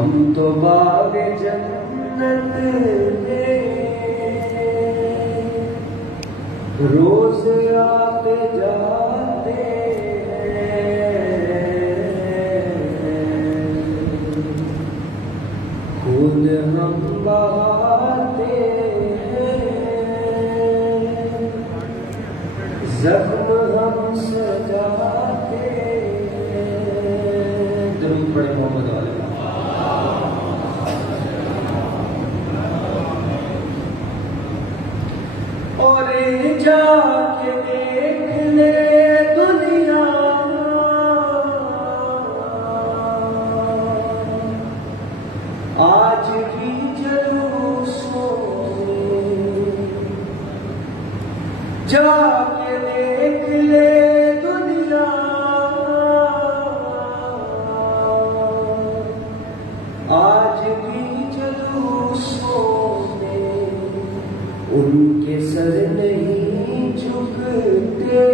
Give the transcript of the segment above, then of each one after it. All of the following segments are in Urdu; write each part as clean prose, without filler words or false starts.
ہم تو باغ جنت میں روز آتے جاتے خود ہم بہاتے زخم ہم سجاتے درود پڑھیں محمد والے اور جا کے دیکھ لے دنیا آج بھی جلوسوں میں جا کے دیکھ لے دنیا آج بھی جلوسوں میں ان کے سر نہیں جھکتے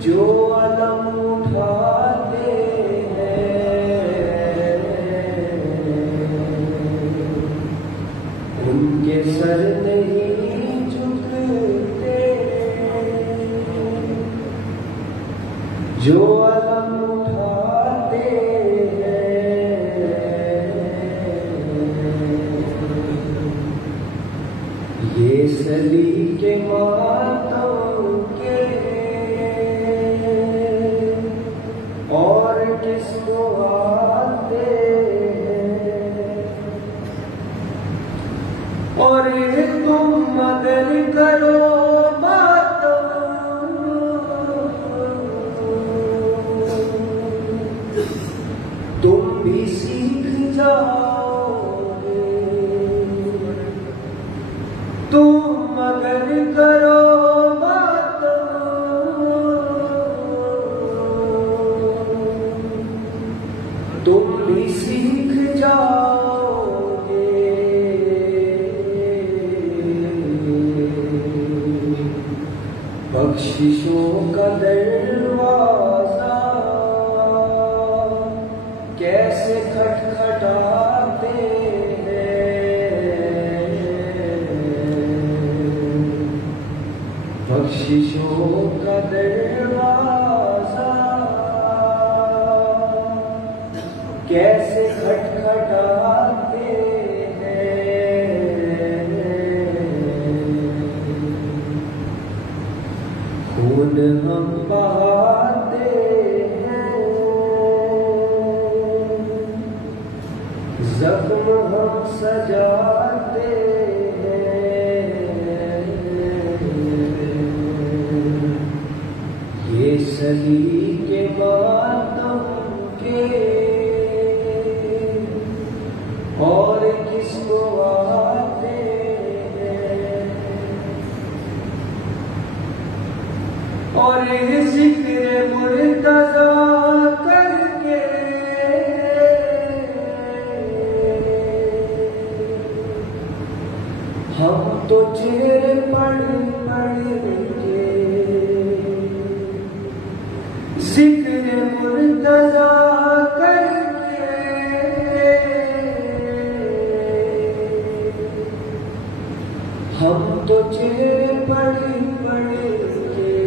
جو علم اٹھاتے ہیں ان کے سر نہیں جھکتے جو علم اٹھاتے یہ صلی کے ماتم کے اور کس کو آتے اور تم مگر کرو ماتم تم بھی سیکھ جاؤ تم مگر کرو ماتم تم بھی سیکھ جاؤ گے بخششوں کا دروازہ کیسے کھٹکھٹاتے بخششوں کا دروازہ کیسے کھٹکھٹاتے ہیں خون ہم بہاتے ہیں زخم ہم سجاتے یہ صلی کے ماتم کے اور کس کو آتے اور ذکر مرتضیٰ کر کے ہم تو چہرے پڑھ کے ذکر مرتضیٰ کر کے ہم تو چہرے پڑھ کے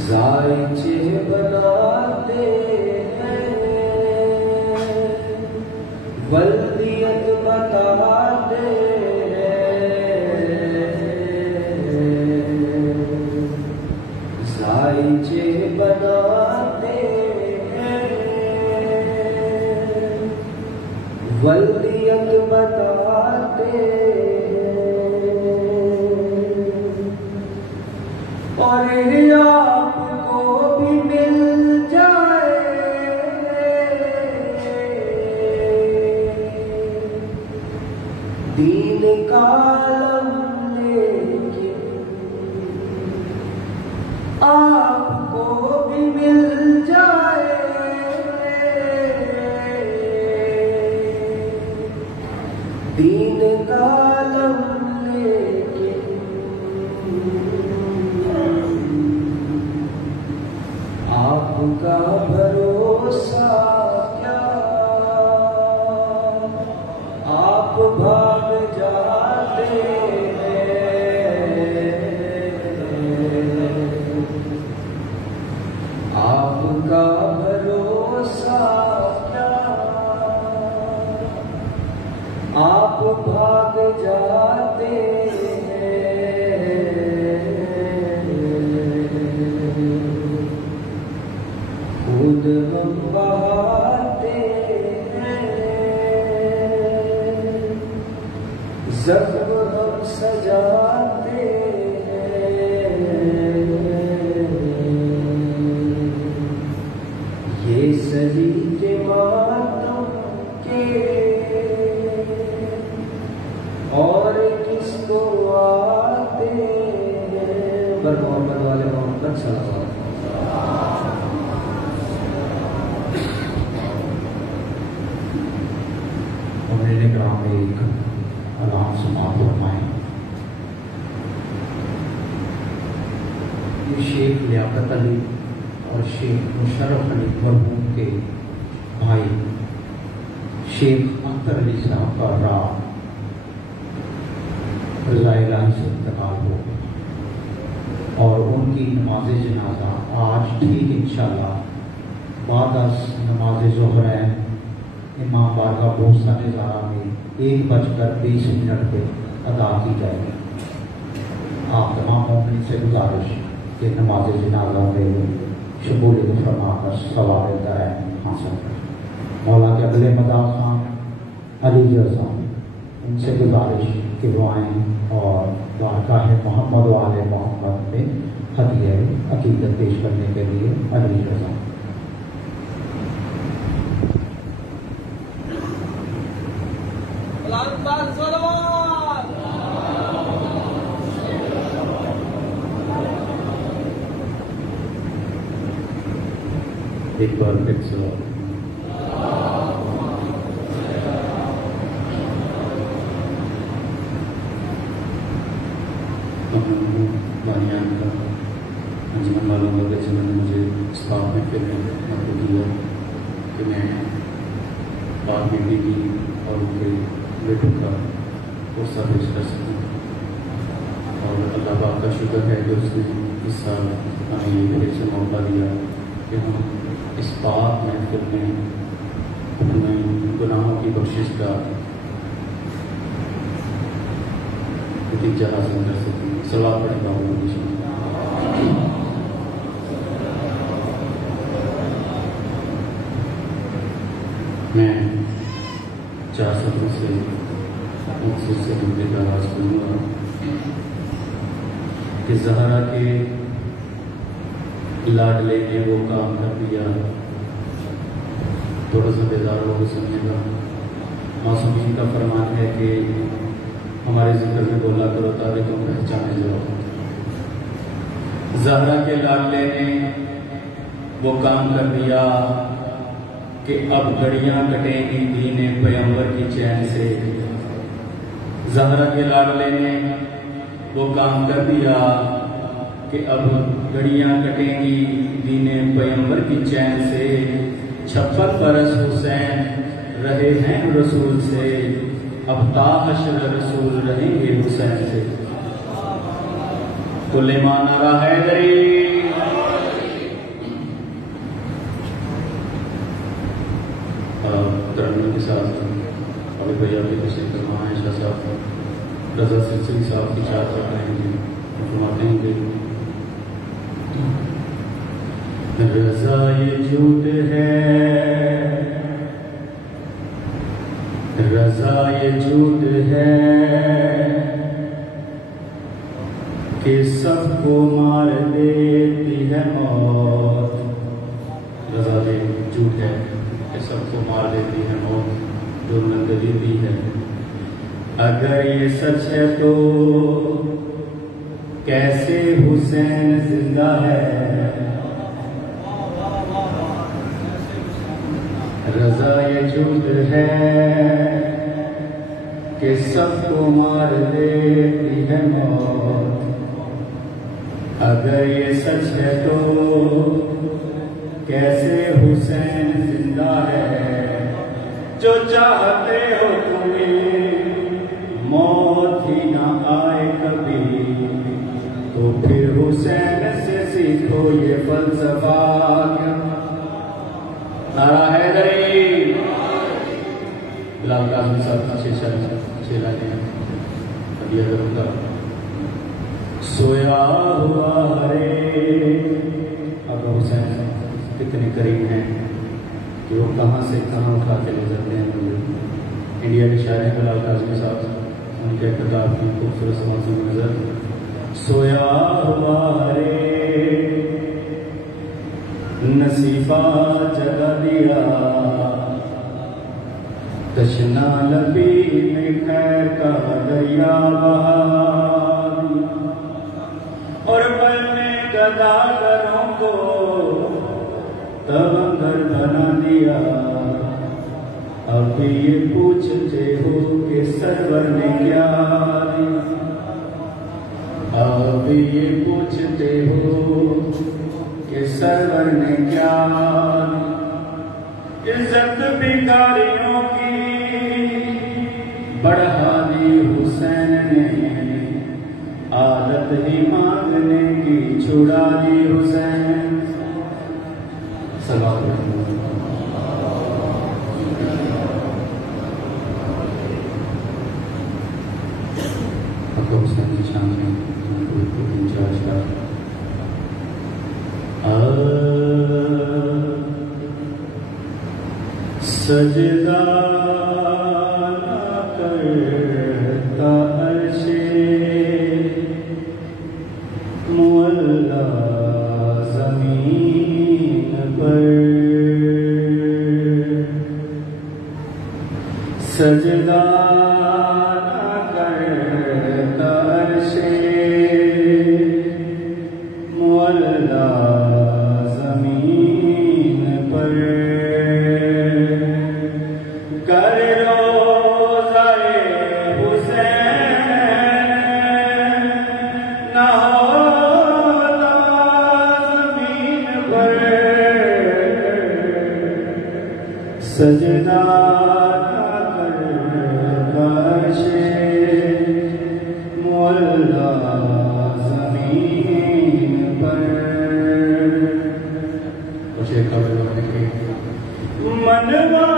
ذائچے بناتے ہیں ولدیت بتاتے ذائچے بناتے ہیں ولدیت بتاتے اور آپ کو بھی مل جائے دین کا علم لیکن آپ کو بھی مل جائے دین کا علم لیکن آل محمد صلوات. میرے کرام میں ایک اعلان سماعت فرمائیں. یہ شیخ لیاقت علی اور شیخ مشرف علی مرحوم کے بھائی شیخ اختر علی صاحب کا رات رضائے الہی سے انتقال ہو گیا اور ان کی نماز جنازہ آج ٹھیک انشاءاللہ بعد از نماز ظہرین امام بارگاہ بوسہ نظارہ میں 1:20 پہ ادا کی جائے گی. آپ تمام مومنین سے گزارش کہ نماز جنازہ میں شمولیت فرما کر ثواب درائم حاصل کریں. مولا کے اگلے مداح خان علی رضا ان سے گزارش کہ دعائیں اور بارگاہ محمد و آل محمد میں ہدیہ عقیدت پیش کرنے کے لیے علی رضا. ایک بار پھر سلام. بانیان کا انجمن والوں کا جنہوں نے مجھے اس بات میں پھر مدد دیا کہ میں بعد میں بیوی اور ان کے بیٹوں کا قرصہ پیش کر سکوں. اور اللہ پاک کا شکر ہے کہ اس نے اس سال ہمیں یہ پھر سے موقع دیا کہ ہم اس پاک محفل میں اپنے گناہوں کی بخشش کا نتیجہ حاصل کر سکیں. صلوات پڑھیں گا میں 4 سالوں سے مخصوص سے مدد کا آغاز کروں گا کہ زہرا کے لاڈلے نے وہ کام کر دیا. تھوڑا سا بیدار ہو کے سمجھے گا. معصومین کا فرمان ہے کہ ہمارے ذکر میں بولا کرو تاکہ تم پہچانے جاؤ. زہرا کے لاڈلے نے وہ کام کر دیا کہ اب گھڑیاں کٹیں گی دین پیغمبر کی چین سے. زہرا کے لاڈلے نے وہ کام کر دیا کہ اب گھڑیاں کٹیں گی دین پیغمبر کی چین سے. 56 برس حسین رہے ہیں رسول سے, اب تا حشر رسول رہیں گے حسین سے. کل ایمان نعرہ حیدری. ترنم کے ساتھ ابھی بھیا بھی تشریف فرما ہیں. شاہ صاحب رضا سلسلی صاحب کی 4 کر رہے ہیں فرماتے ہیں کہ رضا یہ جھوٹ ہے, رضا یہ جھوٹ ہے کہ سب کو مار دیتی ہے موت. رضا یہ جھوٹ ہے کہ سب کو مار دیتی ہے موت, جو نندلی بھی ہے. اگر یہ سچ ہے تو کیسے حسین زندہ ہے. رضا یہ جھوٹ ہے کہ سب کو مار دیتی ہے موت. اگر یہ سچ ہے تو کیسے حسین زندہ ہے. جو چاہتے ہو تمہیں موت ہی نہ آئے کبھی, تو پھر حسین سے سیکھو یہ فلسفہ. نعرہ حیدری. بلال قاسم صاحب 6 لاتے ہیں ابھی اگر ان کا سویا ہوا رے. اب حسین کتنے قریب ہیں کہ وہ کہاں سے کہاں اٹھا کے لے جاتے ہیں. مجھے انڈیا کے شاعر ہیں بلال قاسم صاحب, ان کے کتاب کی خوبصورت سماعت سے نظر. سویا ہوا رے نصیبہ جگہ دیا, تشنا لبی میں خیر کا دریا بہا, اور بننے کا سوداگروں کو تونگر بنا دیا. اب بھی یہ پوچھتے ہو کہ سرور نے کیا دیا. اب بھی یہ پوچھتے ہو کہ سرور نے کیا دیا. عزت بھکاریوں کی بڑھا دی حسین نے. عادت ہی مانگنے کی چھڑا دی حسین. صلوات حسین کی شان میں سجدہ نہ کرتا عرش معلا زمین پر. سجدہ نہ کرتا عرش معلا زمین پر. کر روضہ حسین نہ ہوتا زمین پر. سجدہ نہ کرتا عرش معلا زمین پر. مجھے قبر ہونے کی منوا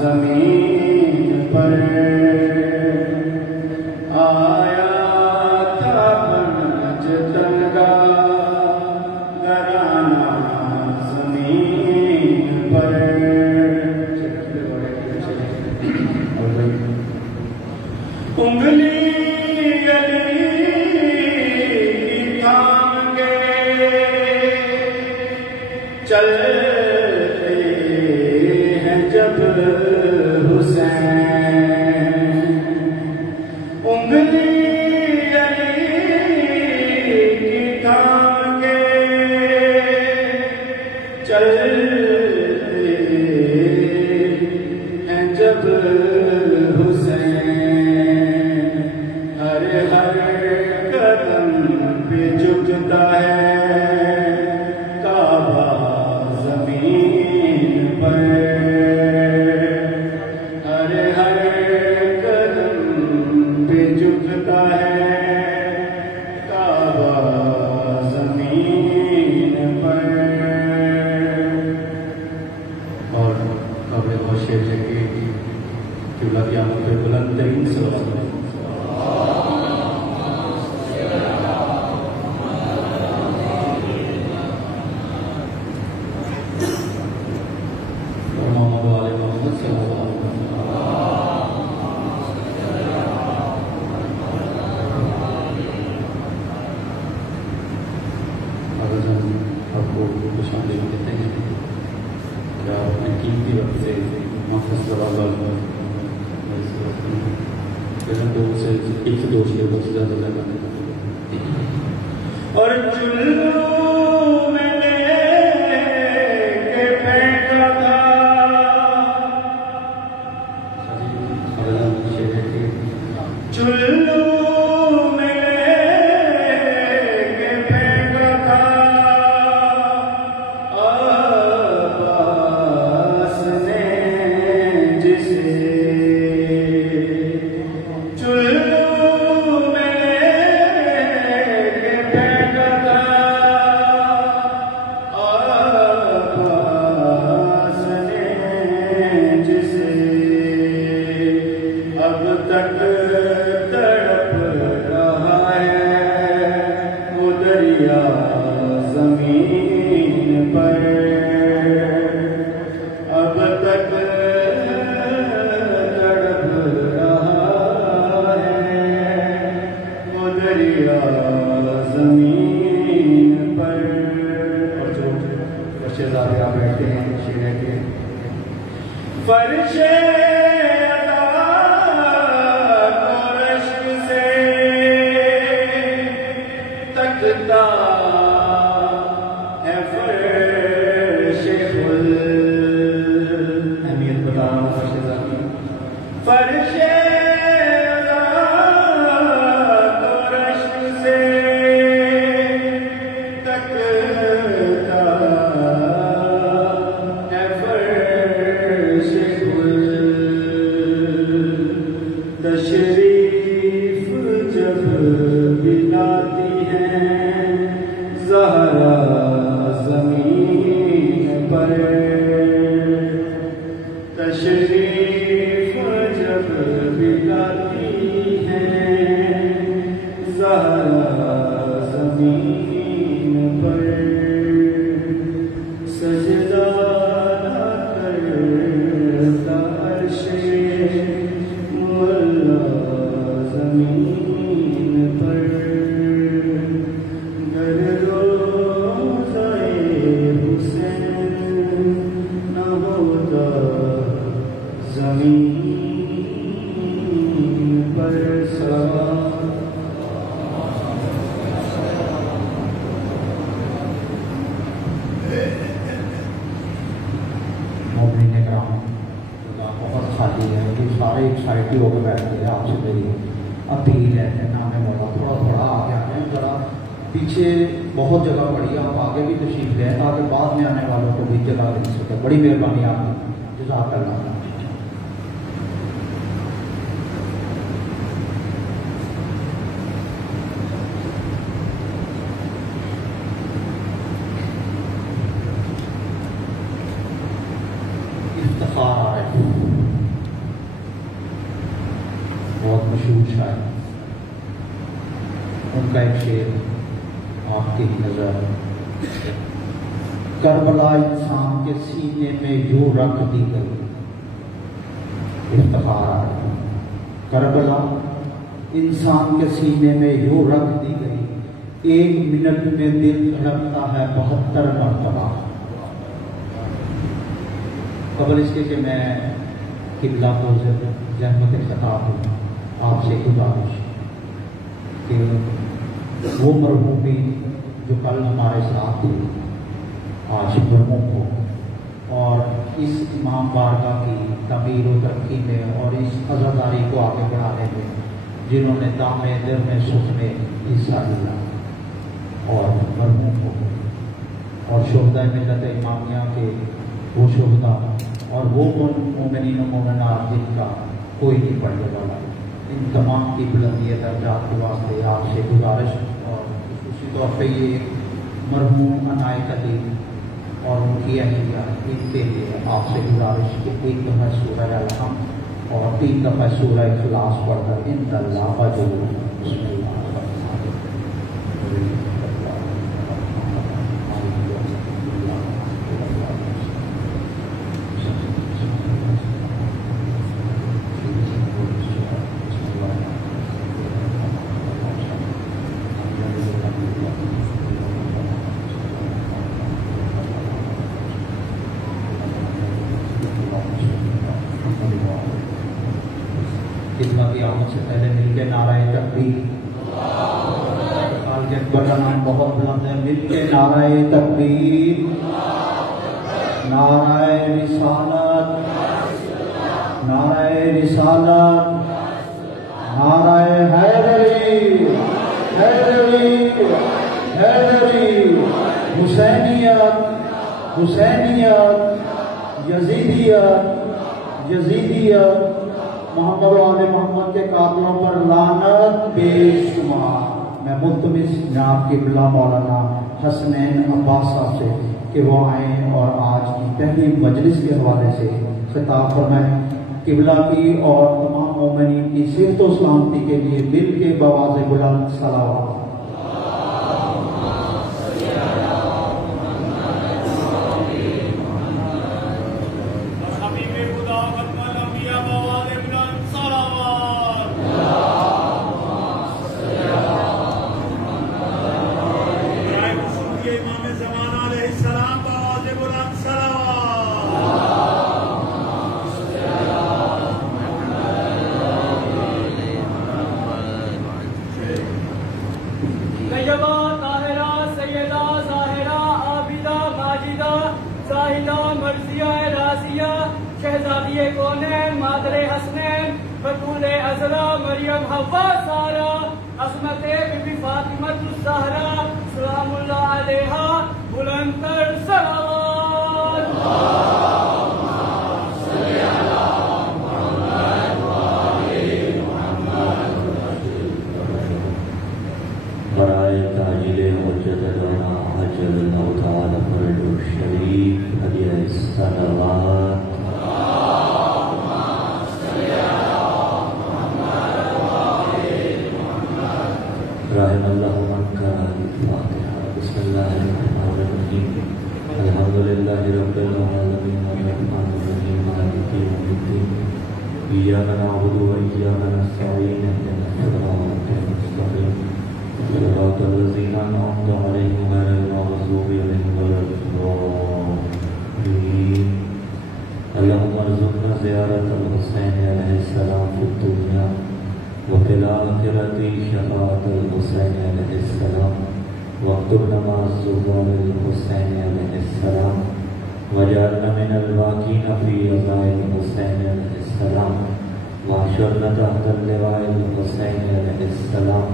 زمین پر. آیا تھا پنجتن کا گھرانہ زمین پر. انگلی گلی تھام کے چلتے ہیں جب حسین. انگلی کی تھام کے چلتے ہیں جب حسین. ہر ہر قدم پہ جھکتا ہے کعبہ زمین پر. جھکتا ہے کعبہ زمین پر. اور قبر خوشیب سے قبلہ قیامت پہ بلند ترین صلوات ہے. اور چلو میں لے کے پھینکا تھا. چلو میں لے کے پھینکا تھا. عباس نے جسے فرش عرش سے تکتا ہے فرش گل تشریف جب بھی لاتی ہیں زہرا زمین پر تشریف جب بھی لاتی ہیں زہرا زمین پر سجدہ نہ کرتا عرش مولا زمین پر گر روضۂ حسین نہ ہوتا زمین پر مومنین کرام، جگہ بہت خالی ہے، یہ سارے ایکسائٹی ہو کے بیٹھتے ہیں۔ آپ سے میری اپیل ہے کہ نام مولا تھوڑا تھوڑا آگے آ جائیں، ذرا پیچھے بہت جگہ پڑی ہے، آپ آگے بھی تشریف لیں تاکہ بعد میں آنے والوں کو بھی جگہ دے سکے۔ بڑی مہربانی آپ کی، جزاک اللہ۔ افتخار عارف بہت مشہور شاعر، ان کا ایک شعر آپ کی نظر: کربلا انسان کے سینے میں یوں رکھ دی گئی۔ افتخار عارف، کربلا انسان کے سینے میں یوں رکھ دی گئی، ایک منٹ میں دل دھڑکتا ہے 72 مرتبہ۔ قبل اس کے کہ میں قبلہ کو زحمت خطاب ہوں، آپ سے گزارش کہ وہ مرحومین جو کل ہمارے ساتھ تھے آج مرحوم ہو، اور اس امام بارگاہ کی تعمیر و ترقی میں اور اس عزاداری کو آگے بڑھانے میں جنہوں نے دام در میں سکھ میں حصہ لیا اور مرحوم ہو، اور شہداء ملت امامیہ کے وہ شہداء اور وہ مومنین و مومنات جن کا کوئی نہیں پڑھنے والا، ان تمام کی بلندی درجات کے واسطے آپ سے گزارش، اور خصوصی طور پہ یہ مرحوم عنایت علی اور ان کی اہلیہ، ان کے لیے آپ سے گزارش کہ ایک دفعہ سورہ الحمد اور 3 دفعہ سورہ اخلاص پڑھ کر ان اللہ بسم اللہ کی آمد سے پہلے مل کے نعرہ تکبیر، کے اکبر کا نام بہت بلند ہے، مل کے نعرہ تکبیر، نعرہ رسالت، نعرہ رسالت، نعرہ حیدری، حیدری، حیدری، حسینیت، حسینیت، یزیدیت، یزیدیت، محمد و آل محمد کے قاتلوں پر لعنت بے شمار۔ میں ملتمس جناب قبلہ مولانا حسنین عباس صاحب سے کہ وہ آئیں اور آج کی پہلی مجلس کے حوالے سے خطاب فرمائیں، قبلہ کی اور تمام مومنین کی صحت و سلامتی کے لیے مل کے بآواز بلند صلوات۔ مریم حوا سارا عصمت بی فاطمہ الزہرا سلام اللہ علیہا بلند تر صلوات برائے تاجیل حجت دونا حجل اللہ تعالی فرد الشریف ہدیہ الصلوات رحم اللہ من قرأ الفاتحہ بسم اللہ الرحمن الرحیم الحمد للہ رب العالمین الرحمن الرحیم مالک یوم الدین ایاک نعبد و ایاک نستعین اهدنا الصراط المستقیم صراط الذین انعمت علیہم غیر المغضوب علیہم ولا الضالین اللهم ارزقنا زیارت الحسین علیہ السلام فی الدنیا وفي الآخرة شفاعة الحسين عليه السلام واكتبنا مع الزهراء الحسين عليه السلام واجعلنا من الباقين في رضاء الحسين عليه السلام واحشرنا تحت اللواء الحسين عليه السلام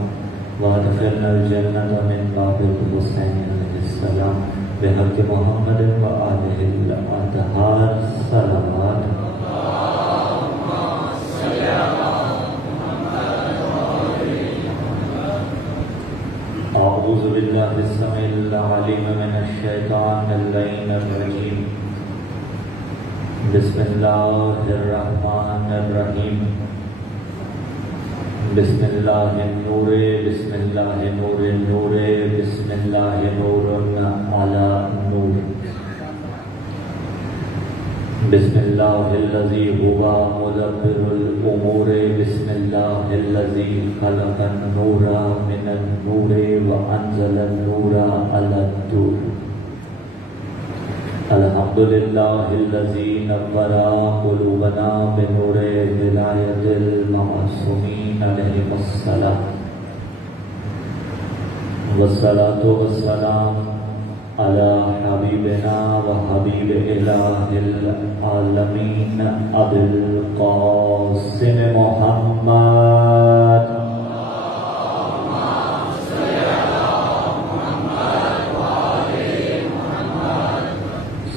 وادخلنا الجنة من باب الحسين عليه السلام بحق محمد وآله الأطهار صلوات أعوذ بالله السميع العليم من الشيطان اللعين الرجيم بسم الله الرحمن الرحيم بسم الله النور بسم الله نور النور بسم الله نور على نور بسم الله الذي هو مدبر الأمور بسم الله الذي خلق النور من النور وأنزل النور على النور الحمد لله الذي نور قلوبنا بنور ولاية المعصومين عليهم الصلاة والصلاة والسلام على حبيبنا وحبيب إله العالمين أبي القاسم محمد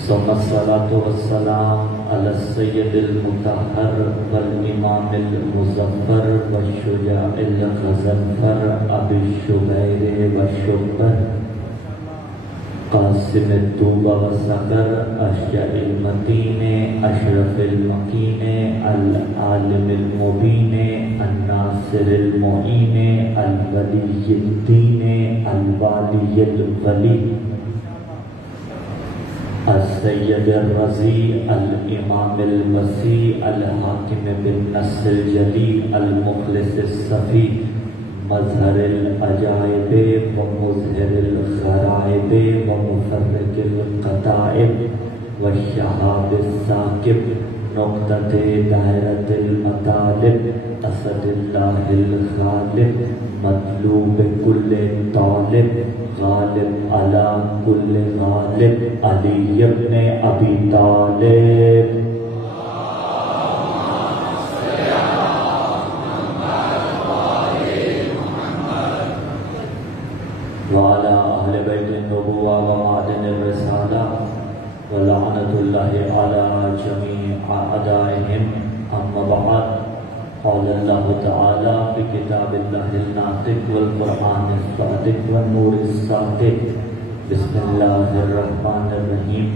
ثم الصلاة والسلام على السيد المطهر والإمام المظفر والشجاع الغزنفر أبي الشبير والشبر قاسم الطوبى والسكر أشجع المتين أشرف المكين العالم المبين الناصر المعين الولي الدين الوالي الولي السيد الرزي الإمام المسيح الحاكم بالنصر الجليل المخلص الصفي مظهر العجائب ومظهر الغرائب ومفرق القطائب والشهاب الساكب نقطة دائرة المطالب أسد الله الغالب مطلوب كل طالب غالب على كل غالب علي بن أبي طالب وعلى أهل بيت النبوة ومعدن الرسالة ولعنة الله على جميع أعدائهم أما بعد قال الله تعالى في كتاب الله الناطق والقرآن الصادق والنور الصادق بسم الله الرحمن الرحيم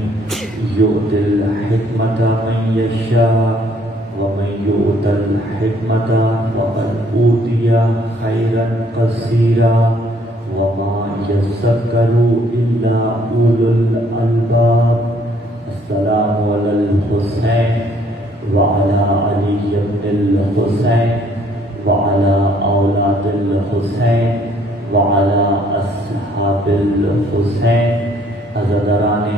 يؤتي الحكمة من يشاء ومن يؤت الحكمة فقد أوتي خيرا كثيرا وما يذكر إلا أولو الألباب السلام على الحسين وعلى علي بن الحسين وعلى أولاد الحسين وعلى أصحاب الحسين عزاداران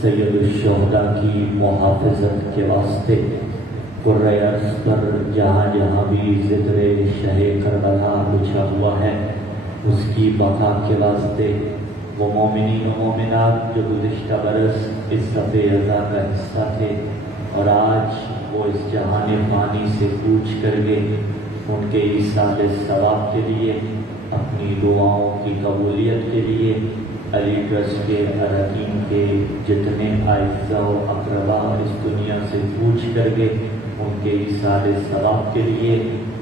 سید الشہداء کی محافظت کے واسطے قرۂ ارض پر جہاں جہاں بھی ذکر شہ کربلا بچھا ہوا ہے اس کی بقا کے واسطے وہ مومنین و مومنات جو گزشتہ برس اس صفِ ازا کا حصہ تھے اور آج وہ اس جہان فانی سے کوچ کر گئے ان کے ایصال ثواب کے لیے، اپنی دعاؤں کی قبولیت کے لیے، علی ٹرسٹ کے اراکین کے جتنے اعزاء و اقربا اس دنیا سے پوچھ کر کے ان کے ایصال ثواب کے لیے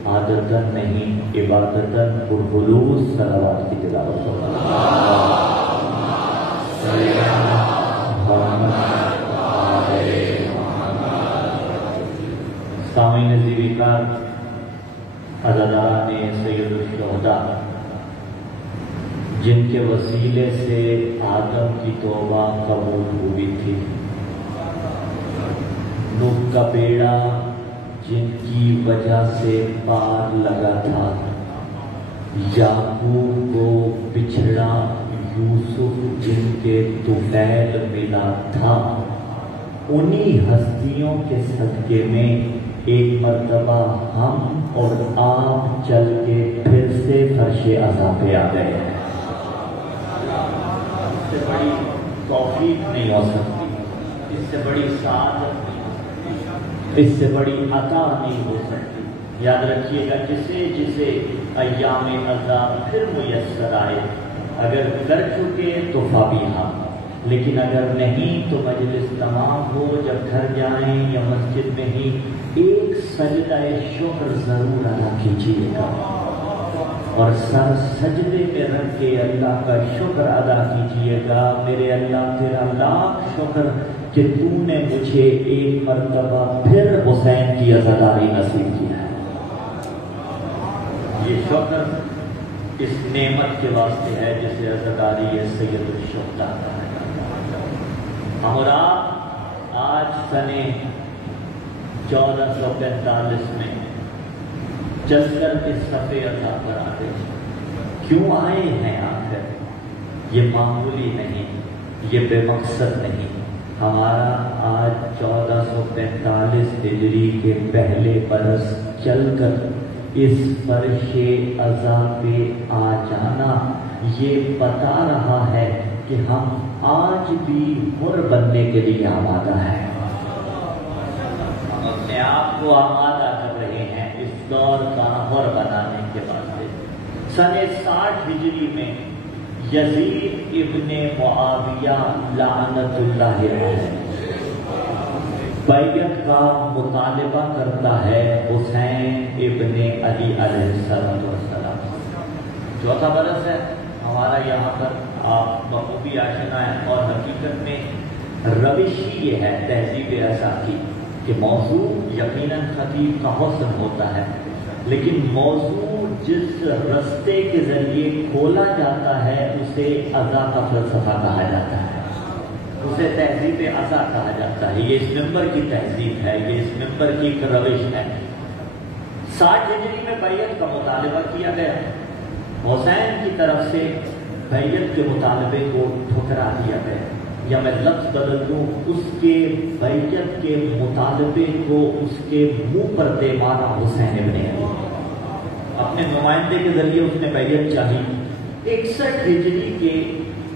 عادتاً نہیں عبادتاً پرخلوص صلوات کی تلاوت سامعین عزیز کار، عزاداران سید الشہداء جن کے وسیلے سے آدم کی توبہ قبول ہوئی تھی، نوح کا بیڑا جن کی وجہ سے پار لگا تھا، یعقوب کو بچھڑا یوسف جن کے طفیل ملا تھا، انہی ہستیوں کے صدقے میں ایک مرتبہ ہم اور آپ چل کے پھر سے فرش عزا پہ آ گئے ہیں۔ اس سے بڑی توفیق نہیں ہو سکتی، اس سے بڑی سعادت نہیں ہو سکتی، اس سے بڑی عطا نہیں ہو سکتی۔ یاد رکھیے گا، جسے ایام عزا پھر میسر آئے، اگر کر چکے تو فابیہا، لیکن اگر نہیں تو مجلس تمام ہو، جب گھر جائیں یا مسجد میں ہی ایک سجدہ شکر ضرور ادا کیجیے گا، اور سر سجدے میں رکھ کے اللہ کا شکر ادا کیجیے گا، میرے اللہ تیرا لاکھ شکر کہ تو نے مجھے ایک مرتبہ پھر حسین کی عزاداری نصیب کیا ہے۔ یہ شکر اس نعمت کے واسطے ہے جسے عزاداری سید الشہداء کہا جاتا ہے۔ ہم اور آپ آج سن 1445 میں چل کر اس صفحے عزا پر آتے ہیں۔ کیوں آئے ہیں آخر؟ یہ معمولی نہیں، یہ بے مقصد نہیں۔ ہمارا آج 1445 ہجری کے پہلے برس چل کر اس فرش عزا پہ آ جانا یہ بتا رہا ہے کہ ہم آج بھی حر بننے کے لیے آمادہ ہیں۔ ہم اپنے آپ کو آمادہ کر رہے ہیں اس دور کا حر بنانے کے واسطے۔ سن 60 ہجری میں یزید ابن معاویہ لعنت اللہ علیہ بیعت کا مطالبہ کرتا ہے حسین ابن علی علیہ السلام۔ چوتھا برس ہے ہمارا یہاں پر، آپ بخوبی آشنا ہے، اور حقیقت میں روش ہی یہ ہے تہذیب ایسا کی کہ موضوع یقیناً خطیب کا حسن ہوتا ہے، لیکن موضوع جس رستے کے ذریعے کھولا جاتا ہے اسے عزا کا فلسفہ کہا جاتا ہے، اسے تہذیب عزا کہا جاتا ہے۔ یہ اس ممبر کی تہذیب ہے، یہ اس ممبر کی ایک روش ہے۔ 60 ہجری میں بیعت کا مطالبہ کیا گیا، حسین کی طرف سے بیعت کے مطالبے کو ٹھکرا دیا گیا، یا میں لفظ بدل دوں، اس کے بیعت کے مطالبے کو اس کے منہ پر دے مارا حسین ابن علی، اپنے نمائندے کے ذریعے اس نے بیعت چاہی۔ 61 ہجری کے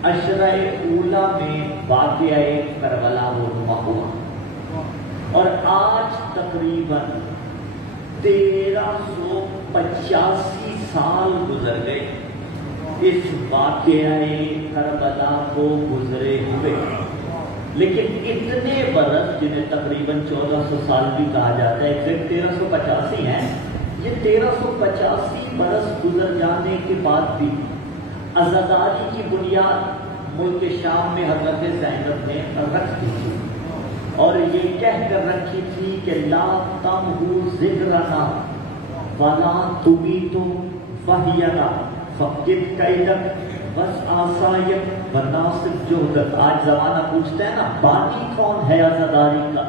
عشرہ اولا میں واقعہ کربلا رونما ہوا، اور آج تقریباً 1385 سال گزر گئے اس واقعہ کربلا کو گزرے ہوئے، لیکن اتنے برس جنہیں تقریباً 1400 سال بھی کہا جاتا ہے، پھر 1385 ہیں، یہ 1385 برس گزر جانے کے بعد بھی عزاداری کی بنیاد ملک شام میں حضرت زینب نے رکھ دی تھی، اور یہ کہہ کر رکھی تھی کہ لا تمحو ذکرنا ولا تمیتو وحینا فقد قیدک بس آسایت وناصب جہدک۔ آج زمانہ پوچھتا ہے نا بانی کون ہے عزاداری کا،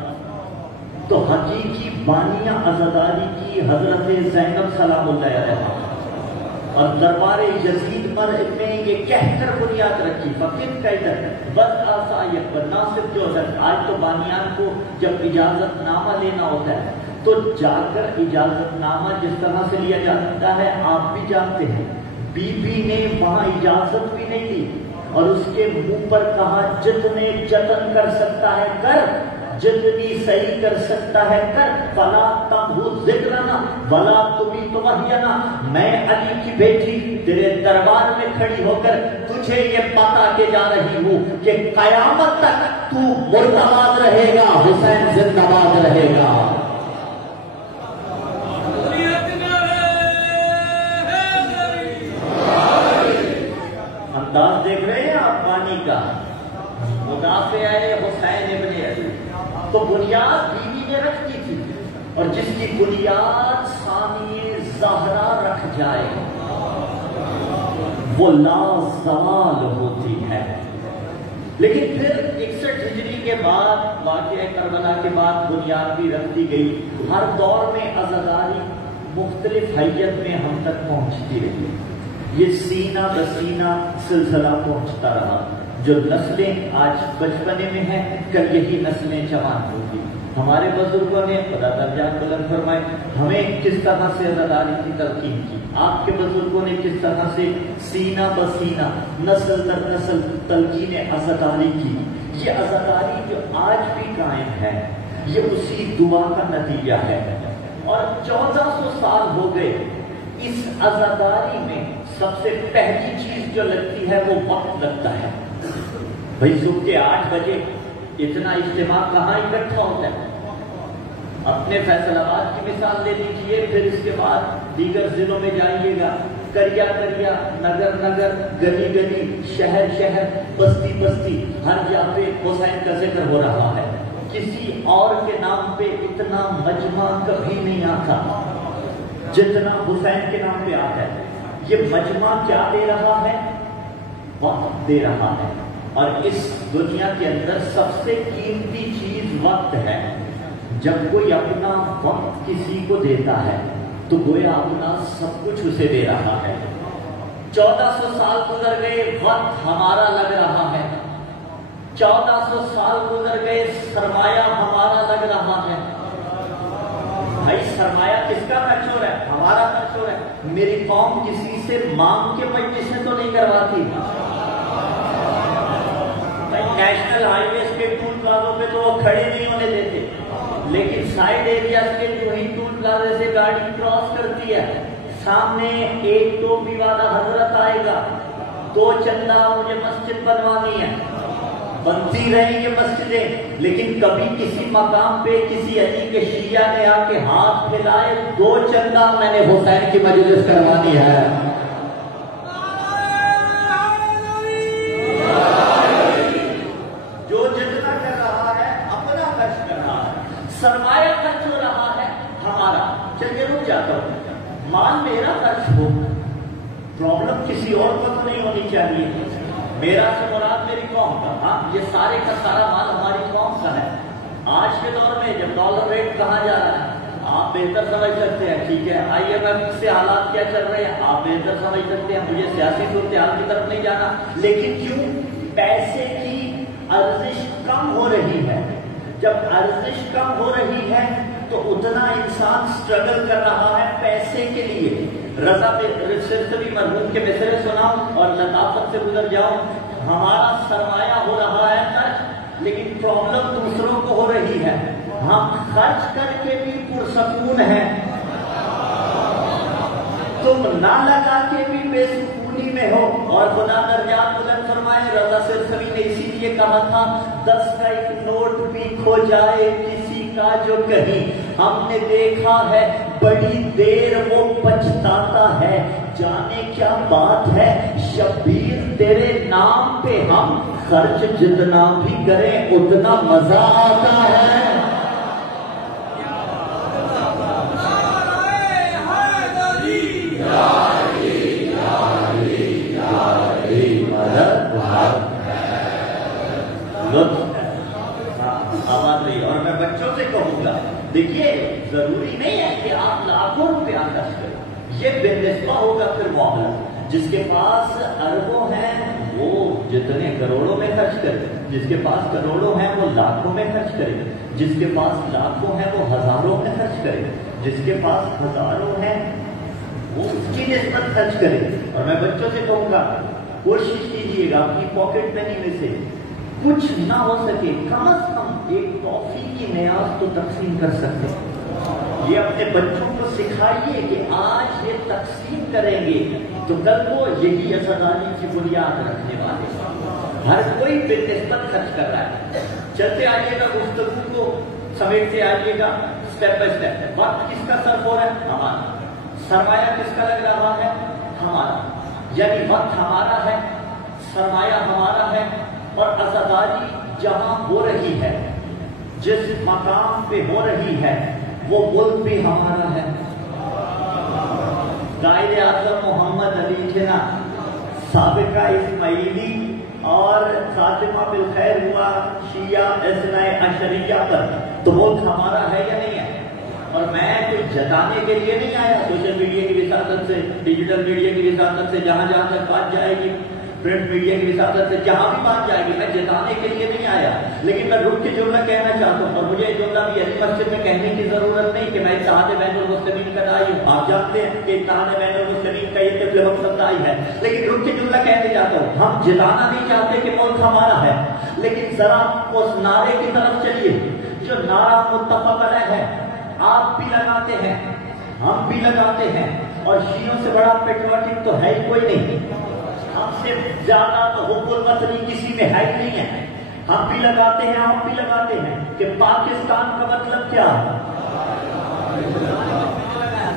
تو حقیقی بانیہ عزاداری کی حضرت زینب سلام اللہ علیہ، اور دربار یزید پر نے یہ کہہ کر بنیاد رکھی فقط قیدک بس آسایت وناصب جہدک۔ آج تو بانیان کو جب اجازت نامہ لینا ہوتا ہے تو جا کر اجازت نامہ جس طرح سے لیا جاتا ہے آپ بھی جانتے ہیں، بی بی نے وہاں اجازت بھی نہیں لی، اور اس کے منہ پر کہا جتنے جتن کر سکتا ہے کر، جتنی صحیح کر سکتا ہے کر، فلا تبہو ذکرنا ولا تمیت وحینا، میں علی کی بیٹی تیرے دربار میں کھڑی ہو کر تجھے یہ بتا کے جا رہی ہوں کہ قیامت تک تو مردہ باد رہے گا، حسین زندہ باد رہے گا۔ انداز دیکھ رہے ہیں آپ پانی کا، مدافع حسین ابن علی، تو بنیاد بیوی نے رکھتی تھی، اور جس کی بنیاد ثانیہ زہرا رکھ جائے وہ لا زوال ہوتی ہے۔ لیکن پھر 61 ہجری کے بعد، واقعہ کربلا کے بعد بنیاد بھی رکھ دی گئی۔ ہر دور میں عزاداری مختلف حیت میں ہم تک پہنچتی رہی، یہ سینہ بسینہ سلسلہ پہنچتا رہا۔ جو نسلیں آج بچپنے میں ہیں کل یہی نسلیں جوان ہوگی۔ ہمارے بزرگوں نے خدا درجات بلند فرمائے ہمیں کس طرح سے عزاداری کی تلقین کی، آپ کے بزرگوں نے کس طرح سے سینہ بسینہ نسل در نسل تلقین عزاداری کی۔ یہ عزاداری جو آج بھی قائم ہے یہ اسی دعا کا نتیجہ ہے، اور 1400 سال ہو گئے۔ اس عزاداری میں سب سے پہلی چیز جو لگتی ہے وہ وقت لگتا ہے۔ بھائی صبح کے 8 بجے اتنا اجتماع کہاں اکٹھا ہوتا ہے؟ اپنے فیصل آباد کی مثال لے لیجیے، پھر اس کے بعد دیگر ضلعوں میں جائیے گا، کریا کریا، نگر نگر، گلی گلی، شہر شہر، بستی بستی، ہر جگہ پہ حسین کا ذکر ہو رہا ہے۔ کسی اور کے نام پہ اتنا مجمع کبھی نہیں آتا جتنا حسین کے نام پہ آتا ہے۔ یہ مجمع کیا دے رہا ہے؟ وقت دے رہا ہے، اور اس دنیا کے اندر سب سے قیمتی چیز وقت ہے۔ جب کوئی اپنا وقت کسی کو دیتا ہے تو گویا اپنا سب کچھ اسے دے رہا ہے۔ 1400 سال گزر گئے، وقت ہمارا لگ رہا ہے۔ 1400 سال گزر گئے، سرمایہ ہمارا لگ رہا ہے۔ بھائی سرمایہ کس کا خرچ ہو رہا ہے؟ ہمارا خرچ ہو رہا ہے۔ میری قوم کسی سے مانگ کے مجلسیں تو نہیں کرواتی۔ نیشنل ہائی ویز کے ٹول پلازوں پہ تو وہ کھڑے نہیں ہونے دیتے، لیکن سائڈ ایریاز کے جو ہی ٹول پلازے سے گاڑی کراس کرتی ہے، سامنے ایک ٹوپی والا حضرت آئے گا، 2 چندہ مجھے مسجد بنوانی ہے۔ بنتی رہیں یہ مسجدیں، لیکن کبھی کسی مقام پہ کسی علی کے شیعہ نے آ کے ہاتھ پھیلائے، 2 چندہ میں نے حسین کی مجلس کروانی ہے۔ جو جتنا کر رہا ہے اپنا خرچ کر رہا ہے، سرمایہ خرچ ہو رہا ہے ہمارا۔ چلیے رک جاتا ہوں، مال میرا خرچ ہو، پرابلم کسی اور کو تو نہیں ہونی چاہیے۔ میرا سے مراد میری قوم کا، ہاں یہ سارے کا سارا مال ہماری قوم کا ہے۔ آج کے دور میں جب ڈالر ریٹ کہاں جا رہا ہے آپ بہتر سمجھ سکتے ہیں، ٹھیک ہے IMF سے حالات کیا چل رہے ہیں آپ بہتر سمجھ سکتے ہیں، مجھے سیاسی صورتحال کی طرف نہیں جانا، لیکن کیوں؟ پیسے کی ارزش کم ہو رہی ہے۔ جب ارزش کم ہو رہی ہے تو اتنا انسان سٹرگل کر رہا ہے پیسے کے لیے۔ رضا سرسوی مرحوم کے مصرے سناؤں اور لطافت سے گزر جاؤں، ہمارا سرمایہ ہو رہا ہے خرچ، لیکن پرابلم دوسروں کو ہو رہی ہے۔ ہم خرچ کر کے بھی پرسکون ہیں، تم نہ لگا کے بھی بے سکونی میں ہو۔ اور خدا درجات بلند فرمائے، رضا سرسوی نے اسی لیے کہا تھا 10 کا ایک نوٹ بھی کھو جائے کسی کا جو کہیں، ہم نے دیکھا ہے بڑی دیر وہ پچھتاتا ہے، جانے کیا بات ہے شبیر تیرے نام پہ ہم خرچ جتنا بھی کریں اتنا مزہ آتا ہے۔ اور میں بچوں سے کہوں گا، دیکھیے ضروری نہیں ہے کہ آپ لاکھوں روپیہ خرچ کریں، یہ بے نسبہ ہوگا پھر معاملہ۔ جس کے پاس اربوں ہیں وہ جتنے کروڑوں میں خرچ کرے، جس کے پاس کروڑوں ہیں وہ لاکھوں میں خرچ کرے، جس کے پاس لاکھوں ہیں وہ ہزاروں میں خرچ کرے، جس کے پاس ہزاروں ہیں وہ اس کی نسبت خرچ کرے۔ اور میں بچوں سے کہوں گا کوشش کیجیے گا اپنی پاکٹ منی میں سے کچھ نہ ہو سکے کم از کم ایک ٹافی کی نیاز تو تقسیم کر سکتے ہیں۔ یہ اپنے بچوں کو سکھائیے کہ آج یہ تقسیم کریں گے تو کل کو یہی عزاداری کی بنیاد رکھنے والے۔ ہر کوئی بے نسبت خرچ کر رہا ہے۔ چلتے آئیے گا، گفتگو کو سمیٹتے آئیے گا اسٹیپ بائی اسٹیپ۔ وقت کس کا صرف ہو رہا ہے؟ ہمارا۔ سرمایہ کس کا لگ رہا ہے؟ ہمارا۔ یعنی وقت ہمارا ہے، سرمایہ ہمارا ہے، اور عزاداری جہاں ہو رہی ہے، جس مقام پہ ہو رہی ہے، وہ ملک بھی ہمارا ہے۔ قائد اعظم محمد علی تھے نا، سابقہ اسماعیلی اور خاتمہ بالخیر ہوا شیعہ اثنا عشریہ پر، تو ملک ہمارا ہے یا نہیں ہے؟ اور میں کچھ جتانے کے لیے نہیں آیا، سوشل میڈیا کی وساطت سے، ڈیجیٹل میڈیا کی وساطت سے، جہاں جہاں تک بات جائے گی، پرنٹ میڈیا کی وساطت سے جہاں بھی بات جائے گی، میں جتانے کے لیے نہیں آیا، لیکن میں رک کے جملہ کہنا چاہتا ہوں، اور مجھے یہ جملہ بھی علی مسجد میں کہنے کی ضرورت نہیں کہ میں اتحاد بین المسلمین کا داعی ہوں۔ آپ جانتے ہیں کہ اتحاد بین المسلمین کا یہ طفل مقصد داعی ہے، لیکن رک کے جملہ کہنے جاتا ہوں، ہم جتانا نہیں چاہتے کہ ملک ہمارا ہے، لیکن ذرا اس نعرے کی طرف چلیے جو نعرہ متفق علیہ ہے، آپ بھی لگاتے ہیں، ہم بھی لگاتے ہیں، اور شیعوں سے بڑا پیٹریوٹک تو ہے ہی کوئی نہیں، ہم سے زیادہ تو حب الوطنی کسی میں ہے ہی نہیں ہے۔ ہم بھی لگاتے ہیں، آپ بھی لگاتے ہیں کہ پاکستان کا مطلب کیا ہے؟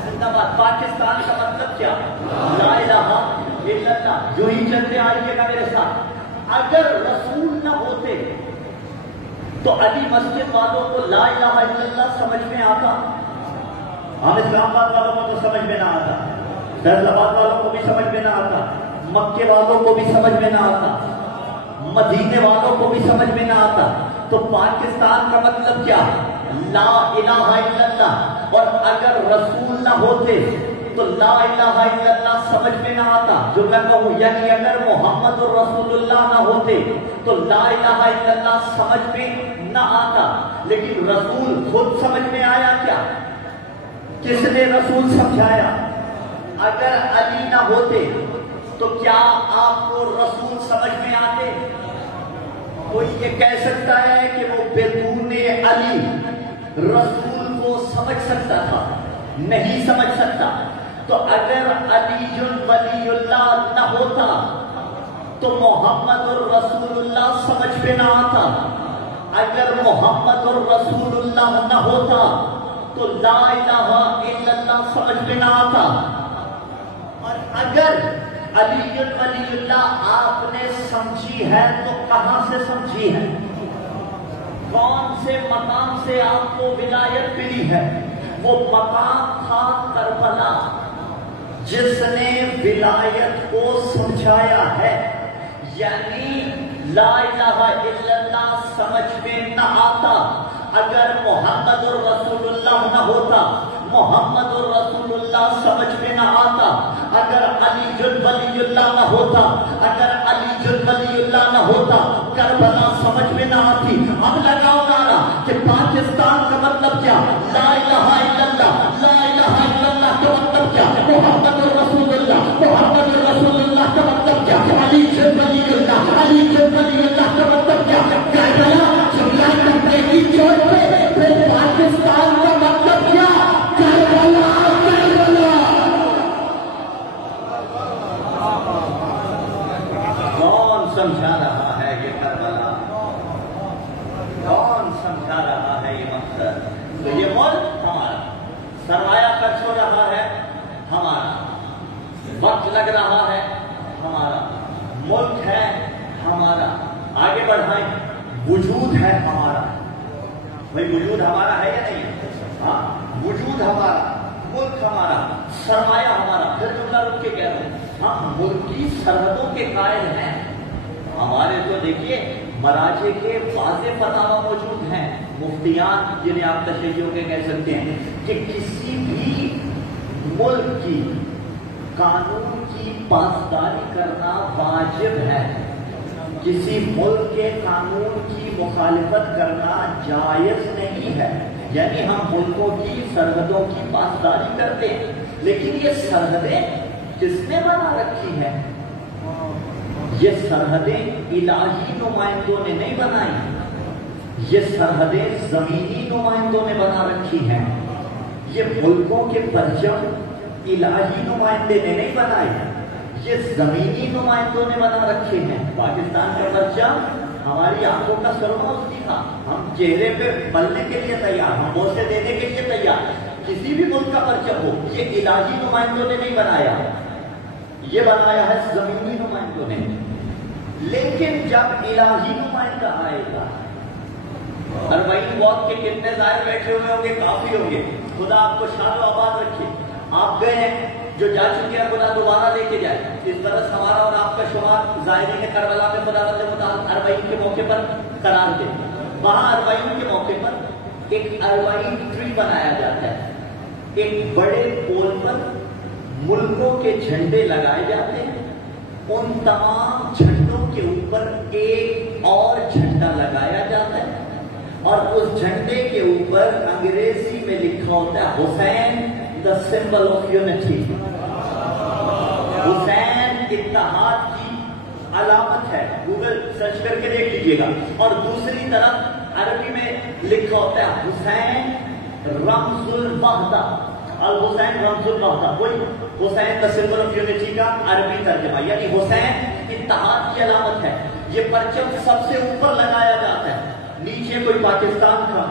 زندہ باد۔ پاکستان کا مطلب کیا؟ لا الہ الا اللہ۔ جو ہی چلتے آئیے گا میرے ساتھ، اگر رسول نہ ہوتے تو علی مسجد والوں کو لا الہ الا اللہ سمجھ میں آتا؟ ہم اسلام آباد والوں کو تو سمجھ میں نہ آتا، فیصل آباد والوں کو بھی سمجھ میں نہ آتا، مکے والوں کو بھی سمجھ میں نہ آتا، مدینے والوں کو بھی سمجھ میں نہ آتا۔ تو پاکستان کا مطلب کیا؟ لا الہ الا اللہ۔ اور اگر رسول نہ ہوتے تو لا الہ الا اللہ سمجھ میں نہ آتا۔ جو میں کہوں یعنی اگر محمد الرسول اللہ نہ ہوتے تو لا الہ الا اللہ سمجھ میں نہ آتا۔ لیکن رسول خود سمجھ میں آیا کیا؟ کس نے رسول سمجھایا؟ اگر علی نہ ہوتے تو کیا آپ کو رسول سمجھ میں آتے؟ کوئی یہ کہہ سکتا ہے کہ وہ بدون علی رسول کو سمجھ سکتا تھا؟ نہیں سمجھ سکتا۔ تو اگر علی ولی اللہ نہ ہوتا تو محمد الرسول اللہ سمجھ میں نہ آتا۔ اگر محمد الرسول اللہ نہ ہوتا تو لا الہ الا اللہ سمجھ میں نہ آتا۔ اور اگر علی ولی اللہ آپ نے سمجھی ہے تو کہاں سے سمجھی ہے؟ کون سے مقام سے آپ کو ولایت ملی ہے؟ وہ مقام تھا کربلا، جس نے ولایت کو سمجھایا ہے۔ یعنی لا الہ الا اللہ سمجھ میں نہ آتا اگر محمد الرسول اللہ نہ ہوتا، محمد الرسول اللہ سمجھ میں نہ آتا اگر علی ولی اللہ نہ ہوتا، اگر علی ولی اللہ نہ ہوتا کربلا سمجھ میں نہ آتی۔ اب لگاؤ نعرہ کہ پاکستان کا مطلب کیا؟ لا الہ الا اللہ۔ لا الہ الا اللہ کا مطلب کیا؟ محمد الرسول اللہ۔ محمد الرسول اللہ کا مطلب کیا؟ علی ولی اللہ۔ علی ولی اللہ کا مطلب کیا؟ کربلا جملہ کرنے کی چوٹ پہ پاکستان کا مطلب کیا؟ کربلا۔ کربلا کون سمجھا رہا ہے یہ کربلا؟ کون سمجھا رہا ہے یہ مقصد؟ تو یہ ملک ہمارا، سرمایہ خرچ ہو رہا ہے ہمارا، وقت لگ رہا ہے ہمارا، ملک ہے ہمارا، آگے بڑھائیں، وجود ہے ہمارا۔ بھائی وجود ہمارا ہے یا نہیں ہے؟ ہاں، وجود ہمارا، ملک ہمارا، سرمایہ ہمارا۔ پھر جملہ رک کے کہہ رہا ہوں، ہم ملکی سرحدوں کے قائل ہیں۔ ہمارے تو دیکھیے مراجع کے واضح فتاوی موجود ہیں، مفتیان جنہیں آپ تشیعوں کے کہہ سکتے ہیں، کہ کسی بھی ملک کی قانون کی پاسداری کرنا واجب ہے، کسی ملک کے قانون کی مخالفت کرنا جائز نہیں ہے۔ یعنی ہم ملکوں کی سرحدوں کی پاسداری کرتے ہیں، لیکن یہ سرحدیں کس نے بنا رکھی ہیں؟ یہ سرحدیں الہی نمائندوں نے نہیں بنائی، یہ سرحدیں زمینی نمائندوں نے بنا رکھی ہیں۔ یہ ملکوں کے پرچم الہی نمائندے نے نہیں بنائے، یہ زمینی نمائندوں نے بنا رکھے ہیں۔ پاکستان کا پرچم ہماری آنکھوں کا سرما اس کی تھا، ہم چہرے پہ ملنے کے لیے تیار، ہم بوسے دینے کے لیے تیار۔ کسی بھی ملک کا پرچم ہو، یہ الہی نمائندوں نے نہیں بنایا، یہ بنایا ہے زمینی نمائندوں نے۔ لیکن جب الہی نمائندہ آئے گا، 40 واٹ کے کتنے ظاہر بیٹھے ہوئے ہوں گے، کافی ہوں گے، خدا آپ کو شاد و آباد رکھے۔ آپ گئے ہیں، جو جا چکے ہیں خدا دوبارہ لے کے جائے۔ اس برس ہمارا اور آپ کا شمار ظاہرین کربلا میں خدا بند مطابق 40 کے موقع پر قرار دے۔ وہاں 40 کے موقع پر ایک 40 ٹری بنایا جاتا ہے، ایک بڑے پول پر ملکوں کے جھنڈے لگائے جاتے ہیں، ان تمام جھنڈوں کے اوپر ایک اور جھنڈا لگایا جاتا ہے، اور اس جھنڈے کے اوپر انگریزی میں لکھا ہوتا ہے حسین the symbol of unity۔ حسین اتحاد کی علامت ہے، گوگل سرچ کر کے دیکھ لیجئے گا۔ اور دوسری طرف عربی میں لکھا ہوتا ہے حسین رمز الوحدہ، الحسین رمز الوحدہ، وہی حسین the symbol of unity کا عربی ترجمہ، یعنی حسین اتحاد کی علامت ہے۔ یہ پرچم سب سے اوپر لگایا جاتا ہے، نیچے کوئی پاکستان کا،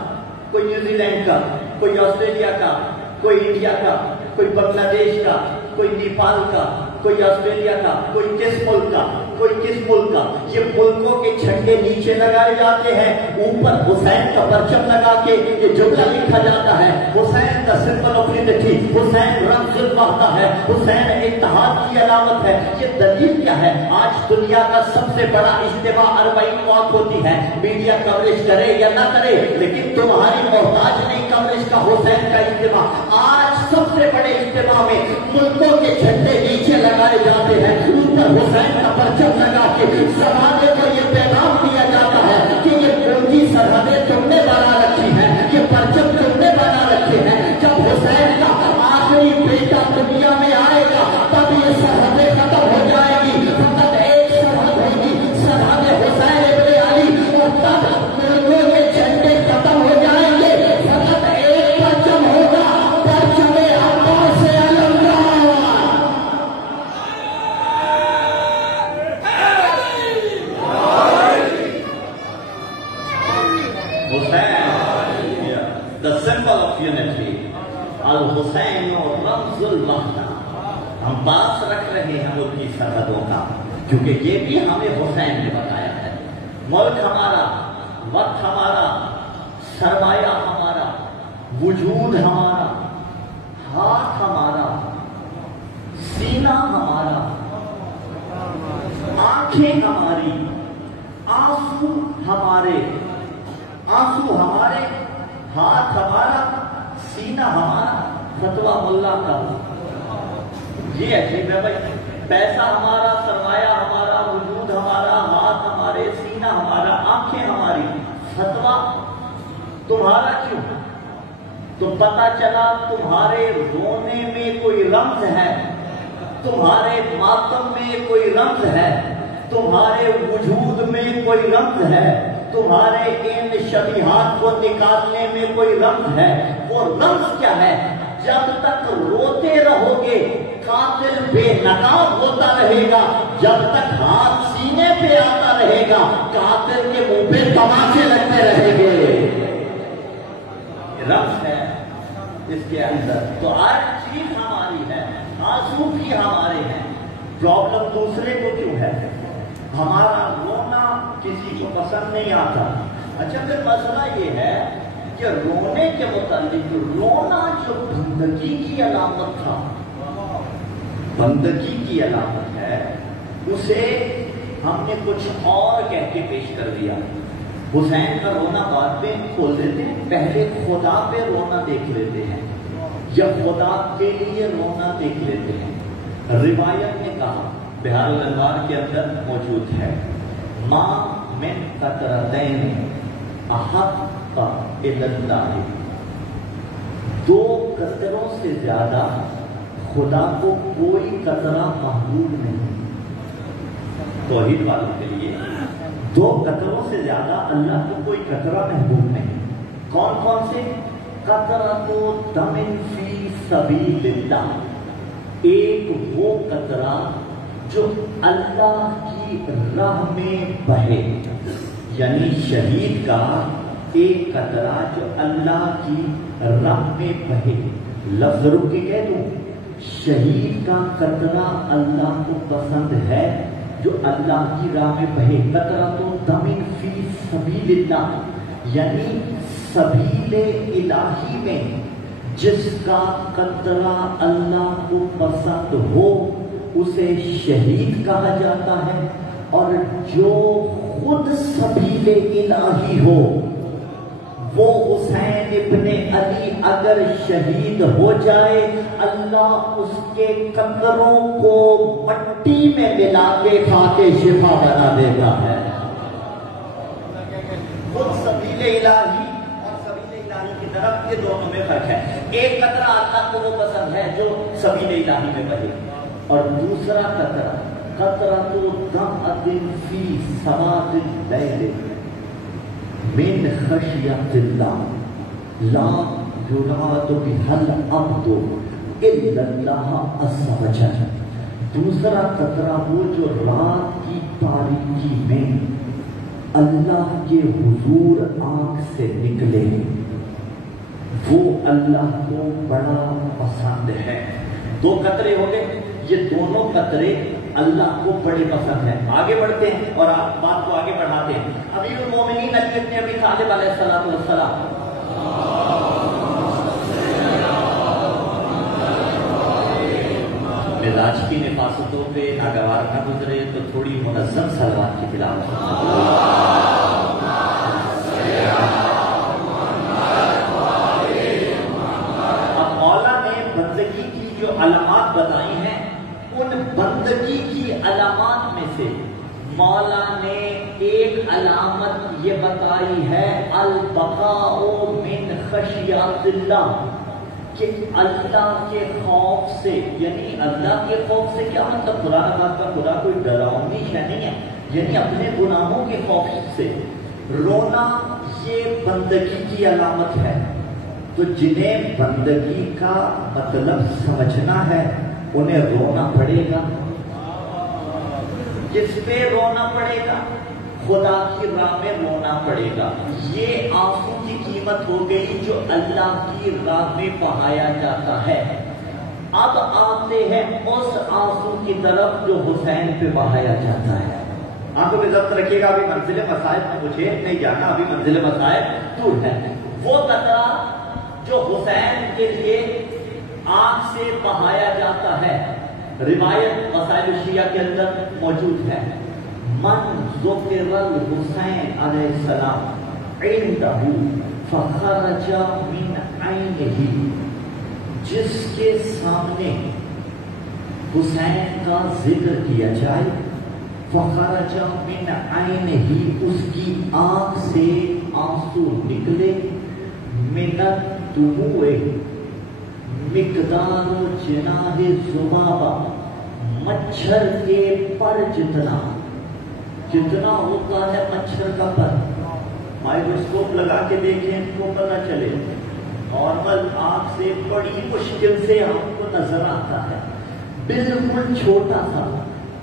کوئی نیوزی لینڈ کا، کوئی آسٹریلیا کا، کوئی انڈیا کا، کوئی بنگلہ دیش کا، کوئی نیپال کا، کوئی آسٹریلیا کا، کوئی کس ملک کا، کوئی کس ملک کا۔ یہ ملکوں کے جھنڈے نیچے لگائے جاتے ہیں، اوپر حسین کا پرچم لگا کے یہ جملہ لکھا جاتا ہے حسین the symbol of unity، حسین رمز الوحدہ ہے، حسین اتحاد کی علامت ہے۔ یہ دلیل کیا ہے؟ آج دنیا کا سب سے بڑا اجتماع 40 واٹ ہوتی ہے، میڈیا کوریج کرے یا نہ کرے، لیکن تمہاری محتاج نہیں کوریج کا حسین کا اجتماع۔ آج سب سے بڑے اجتماع میں ملکوں کے جھنڈے نیچے لگائے جاتے ہیں، اوپر حسین کا پرچم لگا کے زمانے کو یہ پیغام دیا جاتا ہے کہ یہ ملکی سرحدیں تم نے بنا رکھی ہیں، یہ پرچم تم نے بنا رکھے ہیں۔ جب حسین کا آخری بیٹا دنیا میں آئے گا تب یہ سرحدیں ختم ہو جائے گی، فقط ایک سرحد ہوگی، سرحد حسین ابن علی، اور تب ملکوں کے جھنڈے ختم ہو جائیں گے، فقط ایک پرچم ہوگا، پرچم عباس علمدار۔ The symbol of unity، الحسین رمز الوحدہ۔ ہم پاس رکھ رہے ہیں ملک کی سرحدوں کا، کیونکہ یہ بھی ہمیں حسین نے بتایا ہے۔ ملک ہمارا، وقت ہمارا، سرمایہ ہمارا، وجود ہمارا، ہاتھ ہمارا، سینہ ہمارا، آنکھیں ہماری، آنسو ہمارے، آنسو ہمارے، ہاتھ ہمارا، سینہ ہمارا، فتویٰ ملا کا۔ یہ عجیب ہے بھائی، پیسہ ہمارا، سرمایہ ہمارا، وجود ہمارا، ہاتھ ہمارے، سینہ ہمارا، آنکھیں ہماری، فتویٰ تمہارا کیوں؟ تو پتہ چلا تمہارے رونے میں کوئی رمز ہے، تمہارے ماتم میں کوئی رمز ہے، تمہارے وجود میں کوئی رمز ہے، تمہارے ان شبیہات کو نکالنے میں کوئی رمز ہے۔ وہ رمز کیا ہے؟ جب تک روتے رہو گے قاتل بے نقاب ہوتا رہے گا، جب تک ہاتھ سینے پہ آتا رہے گا قاتل کے منہ پہ تماچے لگتے رہیں گے۔ رمز ہے اس کے اندر، تو ہر چیز ہماری ہے، آنسو بھی ہمارے ہیں۔ پرابلم دوسرے کو کیوں ہے؟ ہمارا رونا کسی کو پسند نہیں آتا۔ اچھا پھر مسئلہ یہ ہے کہ رونے کے متعلق، رونا جو بندگی کی علامت تھا، بندگی کی علامت ہے، اسے ہم نے کچھ اور کہہ کے پیش کر دیا۔ حسین کا رونا بعد میں کھول دیتے ہیں، پہلے خدا پہ رونا دیکھ لیتے ہیں، یا خدا کے لیے رونا دیکھ لیتے ہیں۔ روایت نے کہا، بہار الانوار کے اندر موجود ہے، ماں من قطرتین احق الی اللہ، 2 قطروں سے زیادہ خدا کو کوئی قطرہ محبوب نہیں۔ توحید والوں کے لیے 2 قطروں سے زیادہ اللہ کو کوئی قطرہ محبوب نہیں. کون کون سے؟ قطرۃ دم فی سبیل اللہ، ایک وہ قطرہ جو اللہ کی راہ میں بہے، یعنی شہید کا ایک قطرہ جو اللہ کی راہ میں بہے. لفظ رک کے کہہ دوں، شہید کا قطرہ اللہ کو پسند ہے جو اللہ کی راہ میں بہے. قطرۃ دم فی سبیل اللہ، یعنی سبیل الہی میں جس کا قطرہ اللہ کو پسند ہو اسے شہید کہا جاتا ہے، اور جو خود سبیل الہی ہو وہ حسین ابن علی اگر شہید ہو جائے اللہ اس کے قطروں کو مٹی میں ملا کے کھا کے شفا بنا دیتا ہے. خود سبیل الہی اور سبیل الہی کی طرف یہ دونوں میں فرق ہے. ایک قطرہ اللہ کو وہ پسند ہے جو سبیل الہی میں بہے، اور دوسرا قطرہ قطرۃ دمعۃ فی سواد اللیل من خشیۃ اللہ لا یراد بها العبد الا اللہ عز وجل. دوسرا قطرہ وہ جو رات کی تاریکی میں اللہ کے حضور آنکھ سے نکلے، وہ اللہ کو بڑا پسند ہے. 2 قطرے ہو گئے، یہ دونوں قطرے اللہ کو بڑے پسند ہیں. آگے بڑھتے ہیں اور بات کو آگے بڑھاتے ہیں. امیر المومنین علی بن ابی طالب علیہ السلام مزاج کی نفاستوں پہ ناگوار نہ گزرے تو تھوڑی منظم صلوات کی تلاوت. اب مولا نے بندگی کی جو علامات بتائی ہیں، ان بندگی کی علامات میں سے مولا نے ایک علامت یہ بتائی ہے البقاء من خشیۃ اللہ، کہ اللہ کے خوف سے، یعنی اللہ کے خوف سے کیا مطلب؟ قرآن پاک کا خدا کوئی ڈراؤنی شے نہیں ہے، یعنی اپنے گناہوں کے خوف سے رونا یہ بندگی کی علامت ہے. تو جنہیں بندگی کا مطلب سمجھنا ہے انہیں رونا پڑے گا. کس پہ رونا پڑے گا؟ خدا کی راہ میں رونا پڑے گا. یہ آنسو کی قیمت ہو گئی جو اللہ کی راہ میں بہایا جاتا ہے. اب آتے ہیں اس آنسو کی طرف جو حسین پہ بہایا جاتا ہے. آنکھوں پہ ضبط رکھیے گا، ابھی منزل مصائب میں مجھے نہیں جانا، ابھی منزل مصائب دور ہے. وہ قطرہ جو حسین کے لیے آنکھ سے بہایا جاتا ہے، روایت وسائل الشیعہ کے اندر موجود ہے. من ذکر الحسین علیہ السلام عندہ فخرج من عینہ، جس کے سامنے حسین کا ذکر کیا جائے، فخرج من عینہ، اس کی آنکھ سے آنسو نکلے، من الدموع مقدار جناح ذبابہ، مچھر کے پر جتنا ہوتا ہے مچھر کا پر. مائکروسکوپ لگا کے دیکھیں تو پتہ چلے نارمل آنکھ سے بڑی مشکل سے آپ کو نظر آتا ہے، بالکل چھوٹا سا.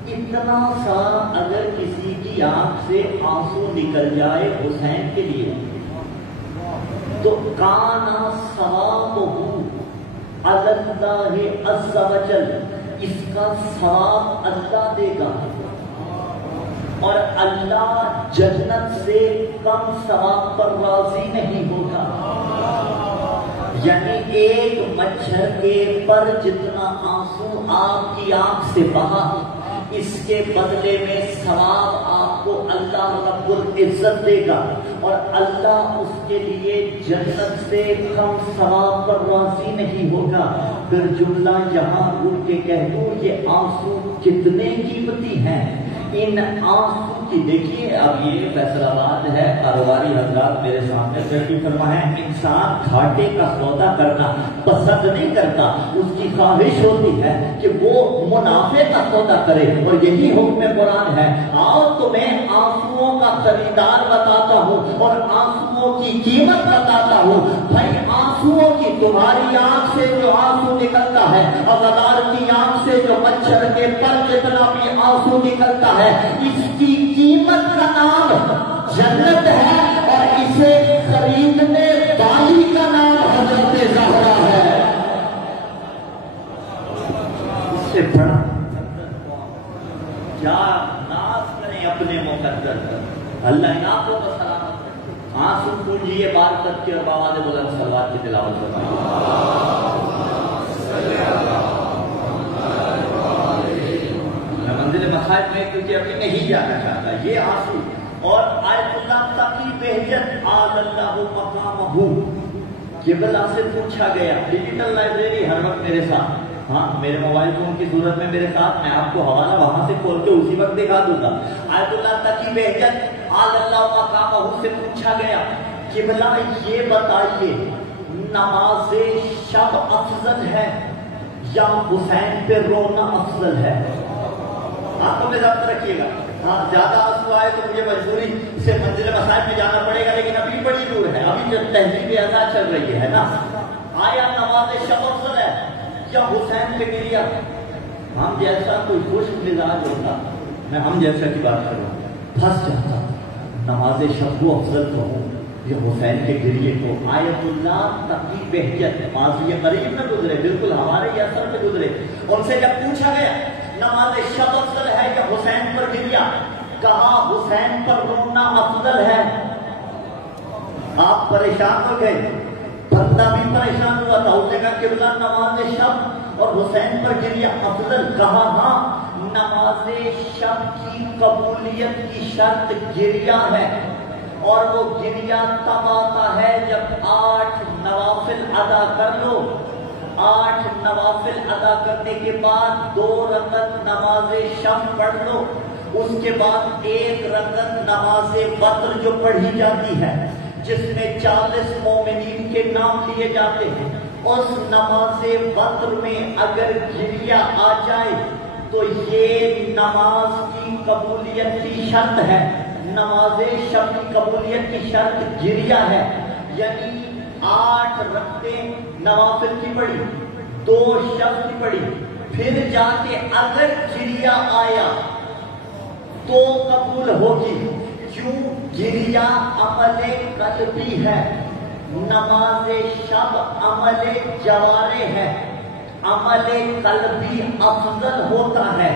اتنا سا اگر کسی کی آنکھ سے آنسو نکل جائے حسین کے لیے تو کانا ثوابہ اللہ عز وجل، اس کا ثواب اللہ دے گا، اور اللہ جنت سے کم ثواب پر راضی نہیں ہوگا. یعنی ایک مچھر کے پر جتنا آنسو آپ کی آنکھ سے بہا، اس کے بدلے میں ثواب آپ کو اللہ رب العزت دے گا، اور اللہ اس کے لیے جنت سے کم ثواب پر راضی نہیں ہوگا. پھر جملہ یہاں رک کے کہہ دوں، یہ آنسو کتنے قیمتی ہیں. ان آنسو کی دیکھیے اب یہ فیصل آباد ہے، کاروباری حضرات میرے سامنے تشریف فرما ہے، انسان گھاٹے کا سودا کرنا پسند نہیں کرتا، اس کی خواہش ہوتی ہے کہ وہ منافع کا سودا کرے، اور یہی حکم قرآن ہے۔ آؤ تمہیں آنسوؤں کا خریدار بتاتا ہوں اور آنسوؤں کی قیمت بتاتا ہوں۔ بھائی آنسوؤں کی، تمہاری آنکھ سے جو آنسو نکلتا ہے، عزادار کی آنکھ سے جو مچھر کے پر جتنا بھی آنسو نکلتا ہے، اس کی قیمت کا نام جنت ہے، اور اسے خریدنے والی کا نام حضرت زہرا ہے۔ اس سے بڑا کیا ناز کریں اپنے مقدر پر، اللہ آنکھوں کو سلامت کرے۔ آنسو پونجیے بارکت کی اور بآواز بلند صلوات کی تلاوت فرمائیے۔ میں منزل مصائب میں کیونکہ ابھی نہیں جانا چاہتا، یہ آنسو اور آیت اللہ تقی بہجت آل اللہ مقامہ، قبلہ سے پوچھا گیا۔ ڈیجیٹل لائبریری ہر وقت میرے ساتھ، ہاں میرے موبائل فون کی صورت میں میرے ساتھ، میں آپ کو حوالہ وہاں سے کھول کے اسی وقت دکھا دوں گا۔ آیت اللہ تقی بہجت آل اللہ مقامہ سے پوچھا گیا، قبلہ یہ بتائیے نماز شب افضل ہے یا حسین پہ رونا افضل ہے؟ آنکھوں میں ضبط رکھیے گا، ہاں زیادہ آنسو آئے تو مجھے مجبوری سے منزل مصائب میں جانا پڑے گا، لیکن ابھی بڑی دور ہے، ابھی جب تہذیب ادا چل رہی ہے نا۔ آیا نماز شب افضل ہے یا حسین پہ گریا؟ ہم جیسا کوئی خوش مزاج ہوتا، میں ہم جیسا کی بات کر رہا ہوں، پھنس جاتا، نماز شب کو افضل کہوں یا حسین کے گریے کو۔ آیت اللہ تقی بہجت ماضی قریب میں گزرے، بالکل ہمارے یہ اثر میں گزرے، ان سے جب پوچھا گیا نماز شب افضل ہے یا حسین پر گریا، کہا حسین پر رونا افضل ہے۔ آپ پریشان ہو گئے، بندہ بھی پریشان ہوا تھا، اس نے کہا قبلہ نماز شب اور حسین پر گریا افضل، کہا ہاں نماز شب کی قبولیت کی شرط گریا ہے، اور وہ گریا تب آتا ہے جب 8 نوافل ادا کر لو۔ 8 نوافل ادا کرنے کے بعد 2 رکعت نماز شب پڑھ لو، اس کے بعد 1 رکعت نماز وتر جو پڑھی جاتی ہے، جس میں 40 مومنین کے نام لیے جاتے ہیں، اس نماز وتر میں اگر گریا آ جائے تو یہ نماز کی قبولیت کی شرط ہے۔ نماز شب کی قبولیت کی شرط گریا ہے، یعنی 8 رکعتیں نوافل کی پڑھی، 2 شب کی پڑھی، پھر جا کے اگر گریا آیا تو قبول ہوگی۔ کیوں؟ گریا عمل قلبی ہے، نماز شب عمل جوارے ہے، عمل قلبی افضل ہوتا ہے۔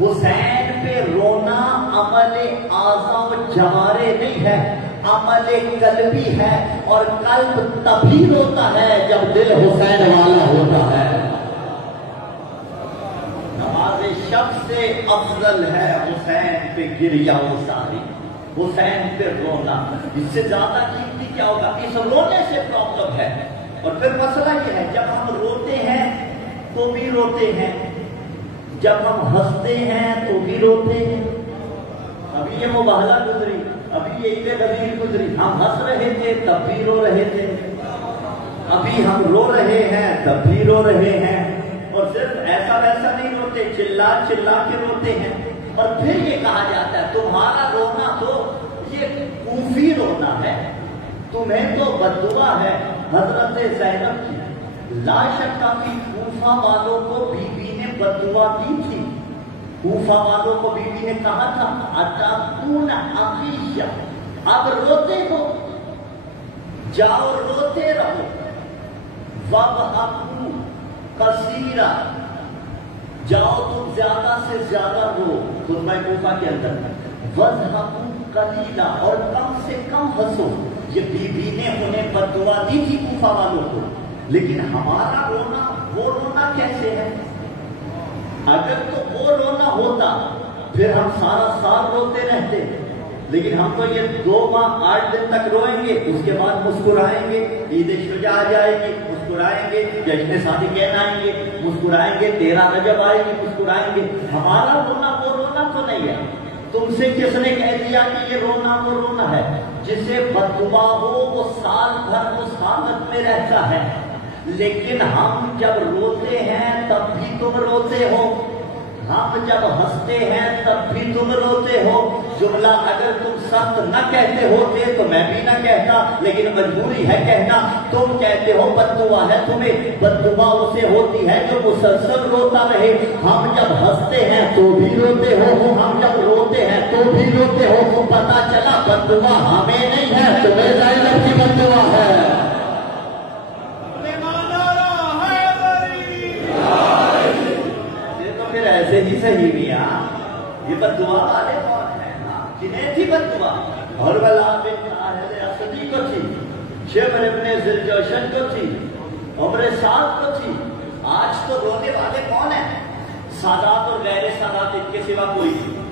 حسین پہ رونا عمل اعضاء و جوارے نہیں ہے، عمل قلبی ہے، اور قلب تبھی روتا ہے جب دل حسین والا ہوتا ہے۔ نماز شب سے افضل ہے حسین پہ گریا و ساری، حسین پہ رونا، اس سے زیادہ قیمتی کیا ہوگا؟ اس رونے سے پرابلم ہے۔ اور پھر مسئلہ یہ ہے جب ہم روتے ہیں تو بھی روتے ہیں، جب ہم ہنستے ہیں تو بھی روتے ہیں۔ ابھی یہ مباہلہ گزری، ابھی یہ عید غدیر گزری، ہم ہنس رہے تھے تب بھی رو رہے تھے، ابھی ہم رو رہے ہیں تب بھی رو رہے ہیں، اور صرف ایسا ویسا نہیں روتے، چلا چلا کے روتے ہیں۔ اور پھر یہ کہا جاتا ہے تمہارا رونا تو یہ کوفی رونا ہے، تمہیں تو بددعا ہے حضرت زینب کی۔ لا شک کہ کوفہ والوں کو بی بی نے بددعا دی تھی، کوفہ والوں کو بی بی نے کہا تھا اتقون عقیشہ، اب روتے ہو جاؤ روتے رہو، وَابْحَقُوا کثیرا، جاؤ تم زیادہ سے زیادہ رو، خطبہ کوفہ کے اندر وَاضْحَكُوا قَلِيلًا، اور کم سے کم ہنسو۔ یہ بی بی نے انہیں بددعا دی تھی کوفہ والوں کو، لیکن ہمارا رونا وہ رونا کیسے ہے؟ اگر تو وہ رونا ہوتا پھر ہم سارا سال روتے رہتے، لیکن ہم تو یہ 2 ماہ 8 دن تک روئیں گے، اس کے بعد مسکرائیں گے، عید شجاع آ جائے گی مسکرائیں گے، جشن صادقین آئیں گے مسکرائیں گے، 13 رجب آئے گی مسکرائیں گے۔ ہمارا رونا وہ رونا تو نہیں ہے، تم سے کس نے کہہ دیا کہ یہ رونا وہ رونا ہے؟ جسے بددعا ہو وہ سال بھر اس حالت میں رہتا ہے، لیکن ہم جب روتے ہیں تب بھی تم روتے ہو، ہم جب ہنستے ہیں تب بھی تم روتے ہو۔ جملہ اگر تم سخت نہ کہتے ہوتے تو میں بھی نہ کہتا، لیکن مجبوری ہے کہنا۔ تم کہتے ہو بددعا ہے تمہیں، بددعا اسے ہوتی ہے جو مسلسل روتا رہے۔ ہم جب ہنستے ہیں تو بھی روتے ہو، ہم جب روتے ہیں تو بھی روتے ہو۔ پتا چلا بددعا ہمیں نہیں ہے، تمہیں زینب کی بددعا ہے۔ پھر ایسے ہی صحیح میاں، یہ بددعا والے کون ہیں؟ جنہیں تھی بددعا، حرملہ بن طاہر اسدی کو تھی، شمر ابن ذوالجوشن کو تھی، عمر سعد کو تھی۔ آج تو رونے والے کون ہیں؟ سادات اور غیر سادات، ان کے سوا کوئی نہیں۔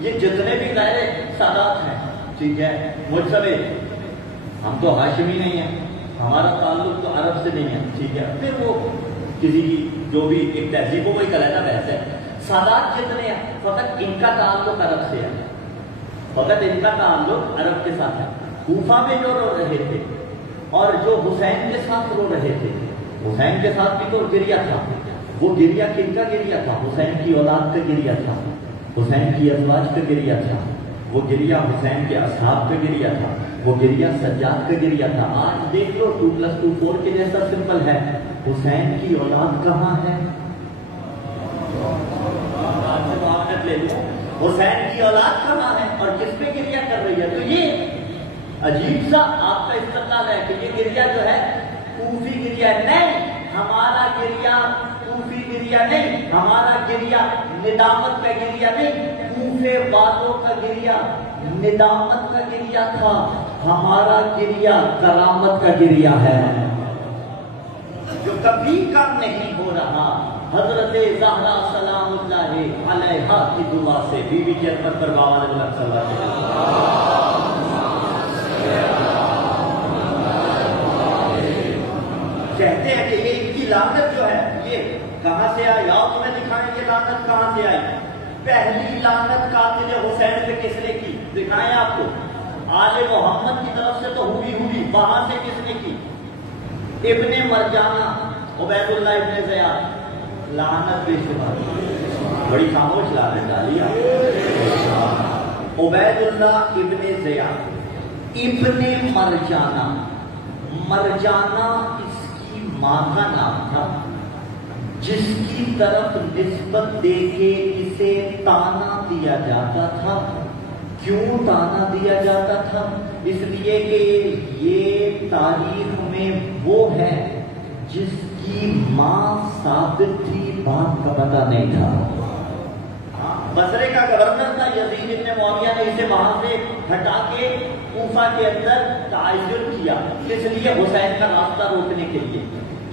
یہ جتنے بھی غیر سادات ہیں، ٹھیک ہے، مجھ سمیت، ہم تو ہاشمی نہیں ہیں، ہمارا تعلق تو عرب سے نہیں ہے، ٹھیک ہے، پھر وہ کسی کی جو بھی ایک تہذیب کو کوئی کلیدہ بحث ہے۔ سادات جتنے ہیں فقط ان کا تعلق عرب سے ہے، فقط ان کا تعلق عرب کے ساتھ ہے۔ کوفہ میں جو رو رہے تھے اور جو حسین کے ساتھ رو رہے تھے، حسین کے ساتھ بھی تو گریہ تھا، وہ گریہ کن کا گریہ تھا؟ حسین کی اولاد کا گریہ تھا، حسین کی ازواج کا گریہ تھا، وہ گریہ حسین کے اصحاب کا گریہ تھا، وہ گریہ سجاد کا گریہ تھا۔ آج دیکھ لو 2+2 4 کے جیسا سمپل ہے، حسین کی اولاد کہاں ہے؟ لے لو، حسین کی اولاد کہاں ہے اور کس پہ گریہ کر رہی ہے؟ تو یہ عجیب سا آپ کا استدلال ہے کہ یہ گریہ جو ہے کوفی گریہ نہیں، ہمارا گریہ کوفی گریہ نہیں، ہمارا گریہ ندامت کا گریہ نہیں، کوفے والوں کا گریہ ندامت کا گریہ تھا، ہمارا گریہ کرامت کا گریہ ہے جو کبھی کم نہیں ہو رہا۔ حضرت زہرا سلام اللہ علیہا کی دعا سے، بی بی کی عظمت پر بابا صلی اللہ علیہ وسلم کہتے ہیں کہ یہ ان کی لعنت جو ہے یہ کہاں سے آئی؟ آؤ تمہیں دکھائیں یہ لعنت کہاں سے آئی۔ پہلی لعنت قاتل حسین پہ کس نے کی؟ دکھائیں آپ کو، آل محمد کی طرف سے تو ہوئی، وہاں سے کس نے کی؟ ابن مرجانہ عبید اللہ ابن زیاد، لعنت بے شبہ، بڑی خاموش لعنت ڈالی عبید اللہ ابن زیاد ابن مرجانہ۔ مرجانہ اس کی ماں کا نام تھا جس کی طرف نسبت دے کے اسے تانا دیا جاتا تھا۔ کیوں تانا دیا جاتا تھا؟ اس لیے کہ یہ تاریخ میں وہ ہے جس کی ماں ثابت تھی، باپ کا پتہ نہیں تھا۔ بصرے کا گورنر تھا یزید ابن معاویہ نے اسے وہاں سے ہٹا کے کوفہ کے اندر تعین کیا، اس لیے حسین کا راستہ روکنے کے لیے۔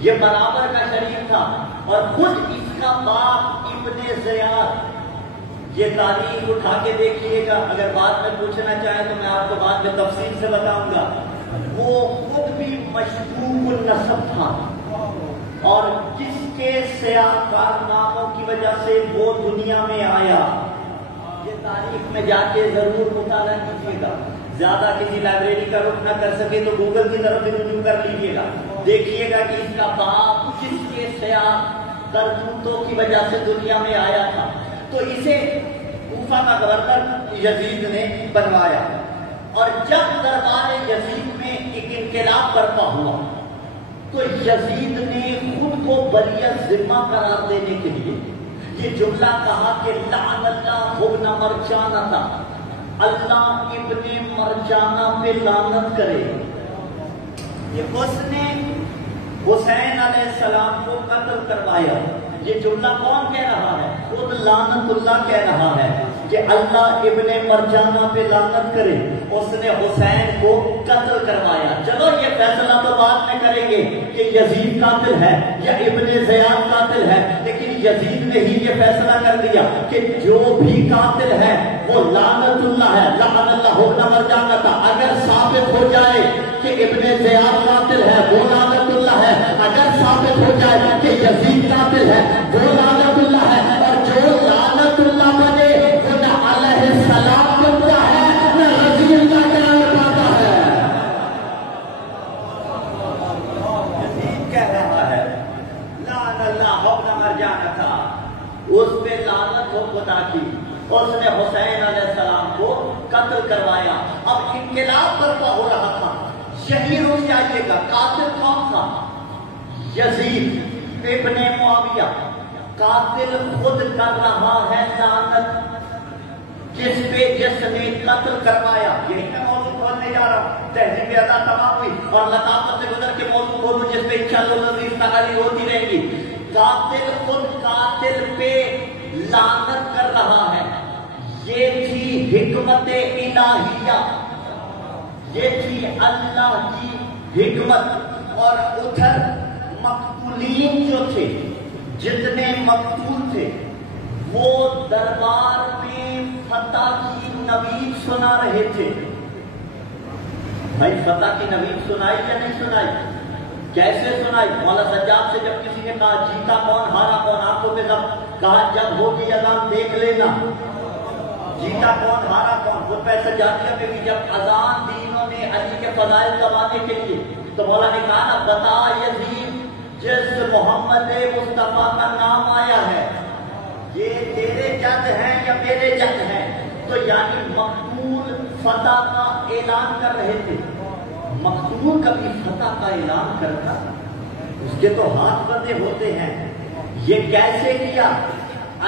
یہ برابر کا شریف تھا اور خود اس کا باپ ابن زیاد، یہ تاریخ اٹھا کے دیکھیے گا، اگر بعد میں پوچھنا چاہیں تو میں آپ کو بعد میں تفصیل سے بتاؤں گا۔ وہ خود بھی مشکوک النسب تھا اور جس کے سیاہ کارناموں کی وجہ سے وہ دنیا میں آیا، یہ تاریخ میں جا کے ضرور مطالعہ کیجیے گا۔ زیادہ کسی لائبریری کا رخ نہ کر سکے تو گوگل کی طرف بھی رجوع کر لیجیے گا، دیکھیے گا کہ اس کا باپ جس کے سیاہ کرتوتوں کی وجہ سے دنیا میں آیا تھا، تو اسے کوفہ کا گورنر یزید نے بنوایا۔ اور جب دربار یزید میں ایک انقلاب برپا ہوا تو یزید نے خود کو بریت ذمہ قرار دینے کے لیے یہ جملہ کہا کہ لعن اللہ ابن مرجانہ تھا، اللہ ابن مرجانہ پہ لعنت کرے۔ یہ اس نے حسین علیہ السلام کو قتل کروایا۔ یہ جملہ کون کہہ رہا ہے؟ خود لعنت اللہ کہہ رہا ہے کہ اللہ ابن مرجانہ پہ لعنت کرے، اس نے حسین کو قتل کروایا۔ چلو یہ فیصلہ تو بعد میں کریں گے کہ یزید قاتل ہے یا ابن زیاد قاتل ہے، لیکن یزید نے ہی یہ فیصلہ کر دیا کہ جو بھی قاتل ہے وہ لعنت اللہ ہے، لعن اللہ ابن مرجانہ کا۔ اگر ثابت ہو جائے کہ ابن زیاد قاتل ہے وہ لعنت اللہ ہے، اگر ثابت ہو جائے کہ یزید قاتل ہے وہ لعنت اللہ ہے، اور جو لعنت اللہ بنے وہ علیہ السلام اس پہ لعنت ہو خدا کی، اس نے حسین علیہ السلام کو قتل کروایا۔ اب انقلاب برپا ہو رہا تھا، یہی رک جائیے گا۔ قاتل کون تھا؟ یزید ابن معاویہ۔ قاتل خود کر رہا ہے لعنت جس پہ جس نے قتل کروایا۔ یہی میں موضوع کھولنے جا رہا ہوں، تہذیب ادا تمام ہوئی اور لطافت سے گزر کے موضوع کھولوں جس پہ انشاءاللہ نظیر تقالی ہوتی رہے گی۔ قاتل خود قاتل پہ لعنت کر رہا ہے، یہ تھی حکمت الہیہ، یہ تھی اللہ کی حکمت۔ اور ادھر مقتولین جو تھے، جتنے مقتول تھے، وہ دربار میں فتح کی نوید سنا رہے تھے۔ بھائی فتح کی نوید سنائی یا نہیں سنائی؟ کیسے سنائی؟ مولا سجاد سے جب کسی نے کہا جیتا کون ہارا کون، آنکھوں پہ کہا جب ہوگی اذان دیکھ لینا، جیتا کون ہارا کون۔ وہ پیسے جاتیہ میں بھی جب اذان دی انہوں نے علی کے فضائل کمانے کے لیے، تو مولا نے کہا نا بتا یزید جس محمد مصطفیٰ کا نام آیا ہے یہ تیرے جد ہیں یا میرے جد ہیں؟ تو یعنی مقتول فتح کا اعلان کر رہے تھے۔ مقتول کبھی فتح کا اعلان کرتا؟ اس کے تو ہاتھ بندے ہوتے ہیں۔ یہ کیسے کیا؟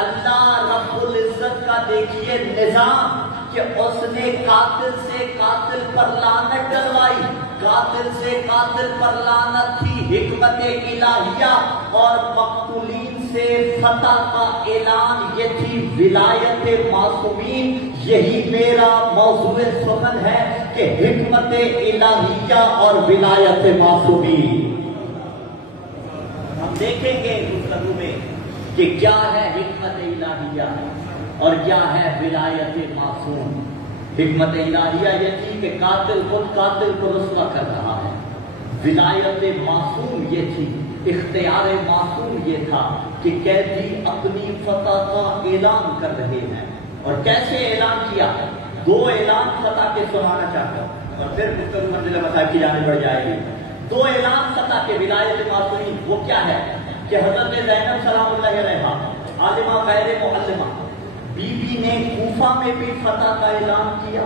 اللہ رب العزت کا دیکھیے نظام کہ اس نے قاتل سے قاتل پر لعنت ڈلوائی، قاتل سے قاتل پر لعنت تھی حکمت الہیہ، اور مقتولین سے فتح کا اعلان یہ تھی ولایت معصومین۔ یہی میرا موضوع سخن ہے کہ حکمت الہیہ اور ولایت معصومین۔ ہم دیکھیں گے گفتگو میں کہ کیا ہے حکمت الہیہ اور کیا ہے ولایت معصوم۔ حکمت الہیہ یہ تھی کہ قاتل خود قاتل کو رسوا کر رہا ہے، ولایت معصوم یہ تھی، اختیار معصوم یہ تھا کہ قیدی اپنی فتح کا اعلان کر رہے ہیں۔ اور کیسے اعلان کیا؟ دو اعلان فتح کے سنانا چاہتا ہوں اور پھر گفتگو منزل مسائل کی جانب بڑھ جائے گی۔ دو اعلان فتح کے ولایت معصومین، وہ کیا ہے کہ حضرت زینب سلام اللہ علیہا، عالمہ غیر معلمہ، بی بی نے کوفہ میں بھی فتح کا اعلان کیا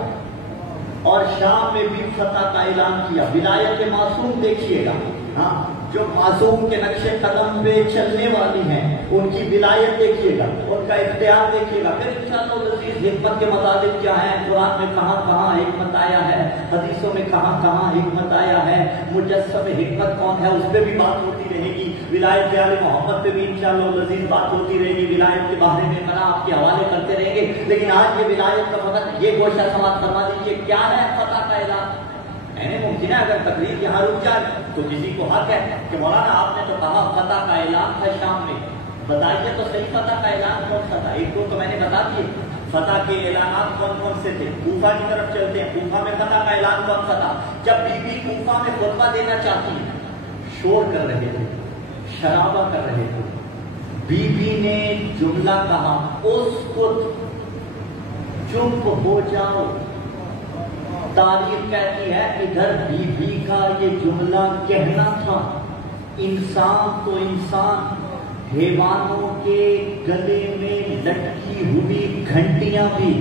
اور شام میں بھی فتح کا اعلان کیا۔ ولایت معصوم دیکھیے گا، ہاں جو معصوم کے نقش قدم پہ چلنے والی ہیں ان کی ولایت دیکھیے گا، ان کا اختیار دیکھیے گا۔ پھر انشاءاللہ العزیز حکمت کے مطابق کیا ہے، قرآن میں کہاں کہاں حکمت آیا ہے، حدیثوں میں کہاں کہاں حکمت آیا ہے، مجسم حکمت کون ہے، اس پہ بھی بات ہوتی رہے گی۔ ولایت آل محمد پہ بھی انشاءاللہ العزیز بات ہوتی رہے گی، ولایت کے بارے میں منا آپ کے حوالے کرتے رہیں گے۔ لیکن آج یہ ولایت کا فقط یہ گوشہ سماعت فرما دیجیے، کیا ہے فتح کا اعلان؟ ممکن ہے اگر تقریر یہاں رک جائے تو کسی کو حق ہے کہ مولانا آپ نے تو کہا فتح کا اعلان تھا شام میں، بتائیے تو صحیح فتح کا اعلان کون سا تھا؟ ایک دو تو میں نے بتا دیے، فتح کے اعلانات کون کون سے تھے۔ کوفہ کی طرف چلتے ہیں، کوفہ میں فتح کا اعلان کون سا تھا؟ جب بی بی کوفہ میں خطبہ دینا چاہتی ہیں، شور کر رہے تھے، شرابہ کر رہے تھے، بی بی نے جملہ کہا اسکت، چپ ہو جاؤ۔ تاریخ کہتی ہے ادھر بی بی کا یہ جملہ کہنا تھا، انسان تو انسان، حیوانوں کے گلے میں لٹکی ہوئی گھنٹیاں بھی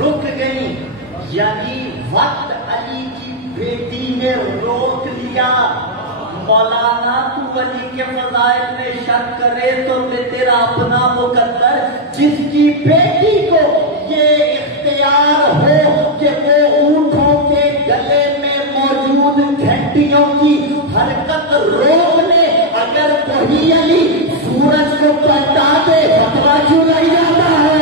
رک گئی، یعنی وقت علی کی بیٹی نے روک لیا۔ مولانا تو علی کے فضائل میں شک کرے تو میں تیرا اپنا مقدر، جس کی بیٹی کو یہ اختیار ہو کہ وہ اونٹوں کے گلے میں موجود گھنٹیوں کی حرکت روک لے، اگر وہی علی سورج کو پلٹا دے فتویٰ کیوں نہیں جاتا ہے؟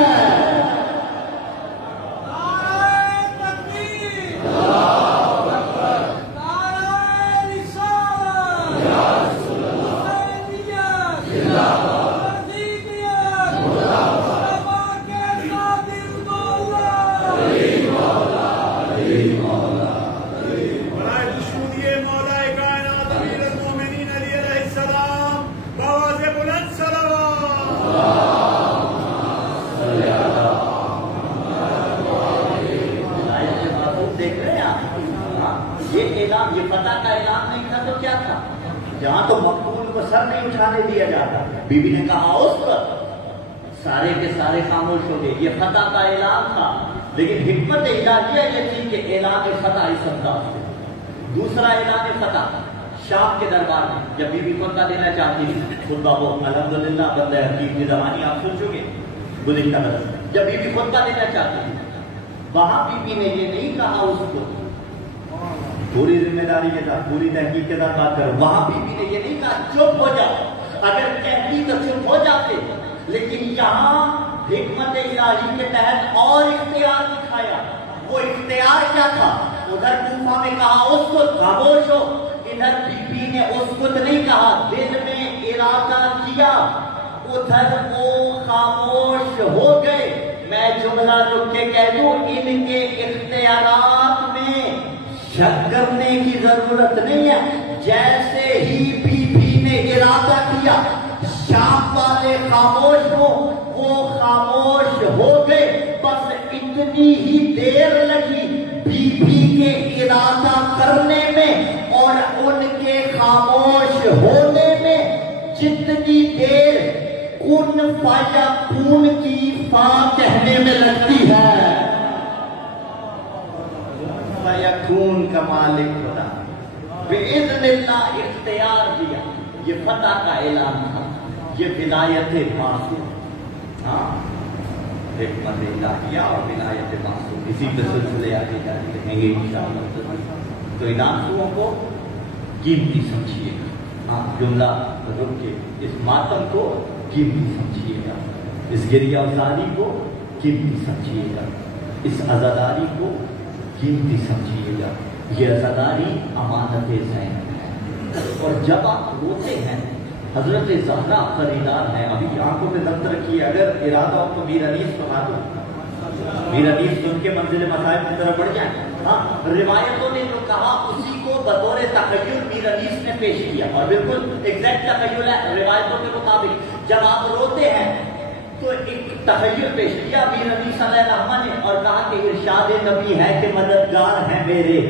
مولا کائنات امیر المومنین علی علیہ السلام سر نہیں اٹھانے دیا جاتا. بی بی نے کہا اس وقت سارے کے سارے خاموش ہو گئے. یہ فتح کا اعلان تھا، لیکن حکمت الہیہ یہ تھی کہ اعلان فتح اس انداز سے. دوسرا اعلان فتح شام کے دربار میں جب بی بی خطبہ دینا چاہتی تھی، خطبہ وہ الحمدللہ بندہ حکیم کی زبانی آپ سن چکے گزشتہ درس. جب بی بی خطبہ دینا چاہتی تھی وہاں بی بی نے یہ نہیں کہا اس کو پوری ذمہ داری کے ساتھ پوری تحقیق کے ساتھ بات کرو، وہاں بی بی نے یہ نہیں کہا چپ ہو جاؤ. اگر کہتی تو چپ ہو جاتے، لیکن یہاں حکمت الہی کے تحت اور اختیار دکھایا. وہ اختیار کیا تھا؟ ادھر کوفہ میں کہا اس کو خاموش ہو، ادھر بی بی نے اس کو نہیں کہا، دل میں ارادہ کیا، ادھر وہ خاموش ہو گئے. میں جملہ رک کے کہہ دوں، ان کے اختیارات میں شک کرنے کی ضرورت نہیں ہے. جیسے ہی بی بی نے ارادہ کیا شام والے خاموش ہو، وہ خاموش ہو گئے. بس اتنی ہی دیر لگی بی بی کے ارادہ کرنے میں اور ان کے خاموش ہونے میں، جتنی دیر کن فیکون کی فا کہنے میں لگتی ہے. فیکون کا مالک خدا بإذن اللہ اختیار دیا. یہ فتح کا اعلان تھا، یہ ولایت معصوم. ہاں، حکمت الہیہ اور ولایت معصوم، اسی پہ سلسلے آگے جاری رہیں گے انشاءاللہ. تو ان آنسوؤں کو قیمتی سمجھیے گا. ہاں، جملہ رک کے اس ماتم کو قیمتی سمجھیے گا، اس گریہ ازاری کو قیمتی سمجھیے گا، اس عزاداری کو قیمتی سمجھیے گا. یہ عزاداری امانت زینب ہے. اور جب آپ روتے ہیں، حضرت زہرا خریدار ہیں، ابھی آنکھوں پہ دم رکھیے. اگر ارادہ ہو تو میر انیس سنا دو، میر انیس سن کے منزل مصائب کی طرف بڑھ جائیں. ہاں، روایتوں نے جو کہا اسی کو بطور تخیل میر انیس نے پیش کیا، اور بالکل ایگزیکٹ تخیل ہے روایتوں کے مطابق. جب آپ روتے ہیں تو ایک تخیل پیش کیا میر انیس علیہ الرحمہ نے، اور کہا کہ ارشاد نبی ہے کہ مددگار ہیں میرے،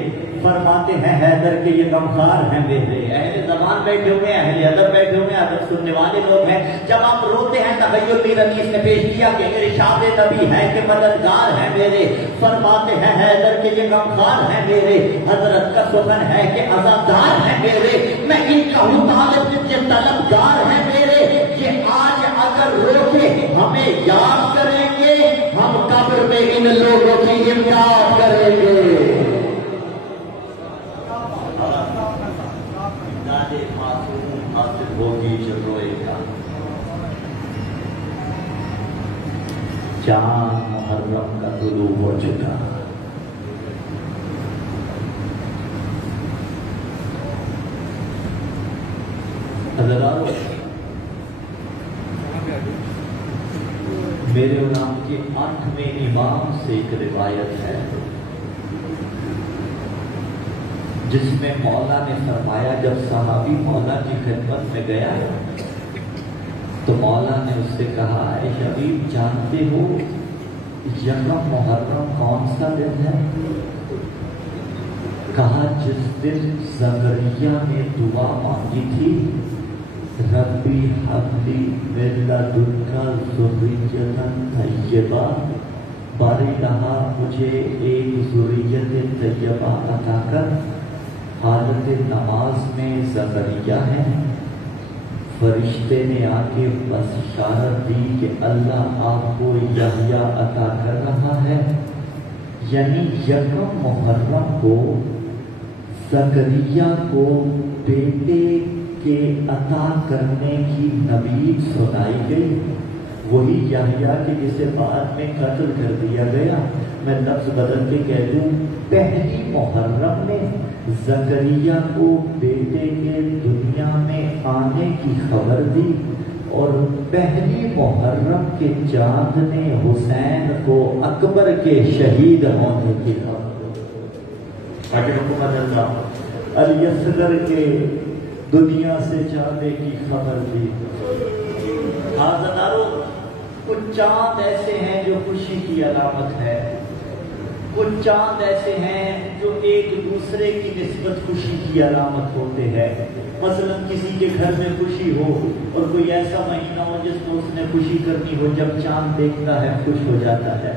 فرماتے ہیں حیدر کے یہ غمخوار ہیں میرے. اہل زبان بیٹھے ہوئے ہیں، اہل ادب بیٹھے ہوئے ہیں، ادب سننے والے لوگ ہیں. جب آپ روتے ہیں تخیل میر انیس نے پیش کیا کہ ارشاد نبی ہے کہ مددگار ہیں میرے، فرماتے ہیں حیدر کے یہ غمخوار ہیں میرے، حضرت کا سخن ہے کہ عزادار ہیں میرے. میں ان کا ہوں طالب کے طلبگار ہیں میرے. یہ آج اگر روکے ہمیں یاد کریں گے، ہم قبر میں ان لوگوں کی امداد کریں گے. حاصل ہوگی جو روئے گا. چاند محرم کا طلوع ہو چکا. حضرات، میرے نام کے 8ویں امام سے ایک روایت ہے جس میں مولا نے فرمایا، جب صحابی مولا کی خدمت میں گیا تو مولا نے اس سے کہا، اے شبیب جانتے ہو یکم محرم کون سا دن ہے؟ کہا جس دن زکریا نے دعا مانگی تھی، ربی حبلی من لدنک ذریۃ طیبہ، باری رہا مجھے ایک ذریت طیبہ عطا کر. حالت نماز میں زکریا ہے، فرشتے نے آ کے بشارت دی کہ اللہ آپ کو یحییٰ عطا کر رہا ہے. یعنی یکم محرم کو زکریا کو بیٹے کے عطا کرنے کی نوید سنائی گئی. وہی یحییٰ کہ جسے بعد میں قتل کر دیا گیا. میں لفظ بدل کے کہہ دوں، پہلی محرم میں زکریا کو بیٹے کے دنیا میں آنے کی خبر دی، اور پہلی محرم کے چاند نے حسین کو اکبر کے شہید ہونے کی خبر دی. حکومت اللہ علی اصغر کے دنیا سے جانے کی خبر دی. حاضرارو، کچھ چاند ایسے ہیں جو خوشی کی علامت ہے، کچھ چاند ایسے ہیں جو ایک دوسرے کی نسبت خوشی کی علامت ہوتے ہیں. مثلا کسی کے گھر میں خوشی ہو اور کوئی ایسا مہینہ ہو جس میں اس نے خوشی کرنی ہو، جب چاند دیکھتا ہے خوش ہو جاتا ہے.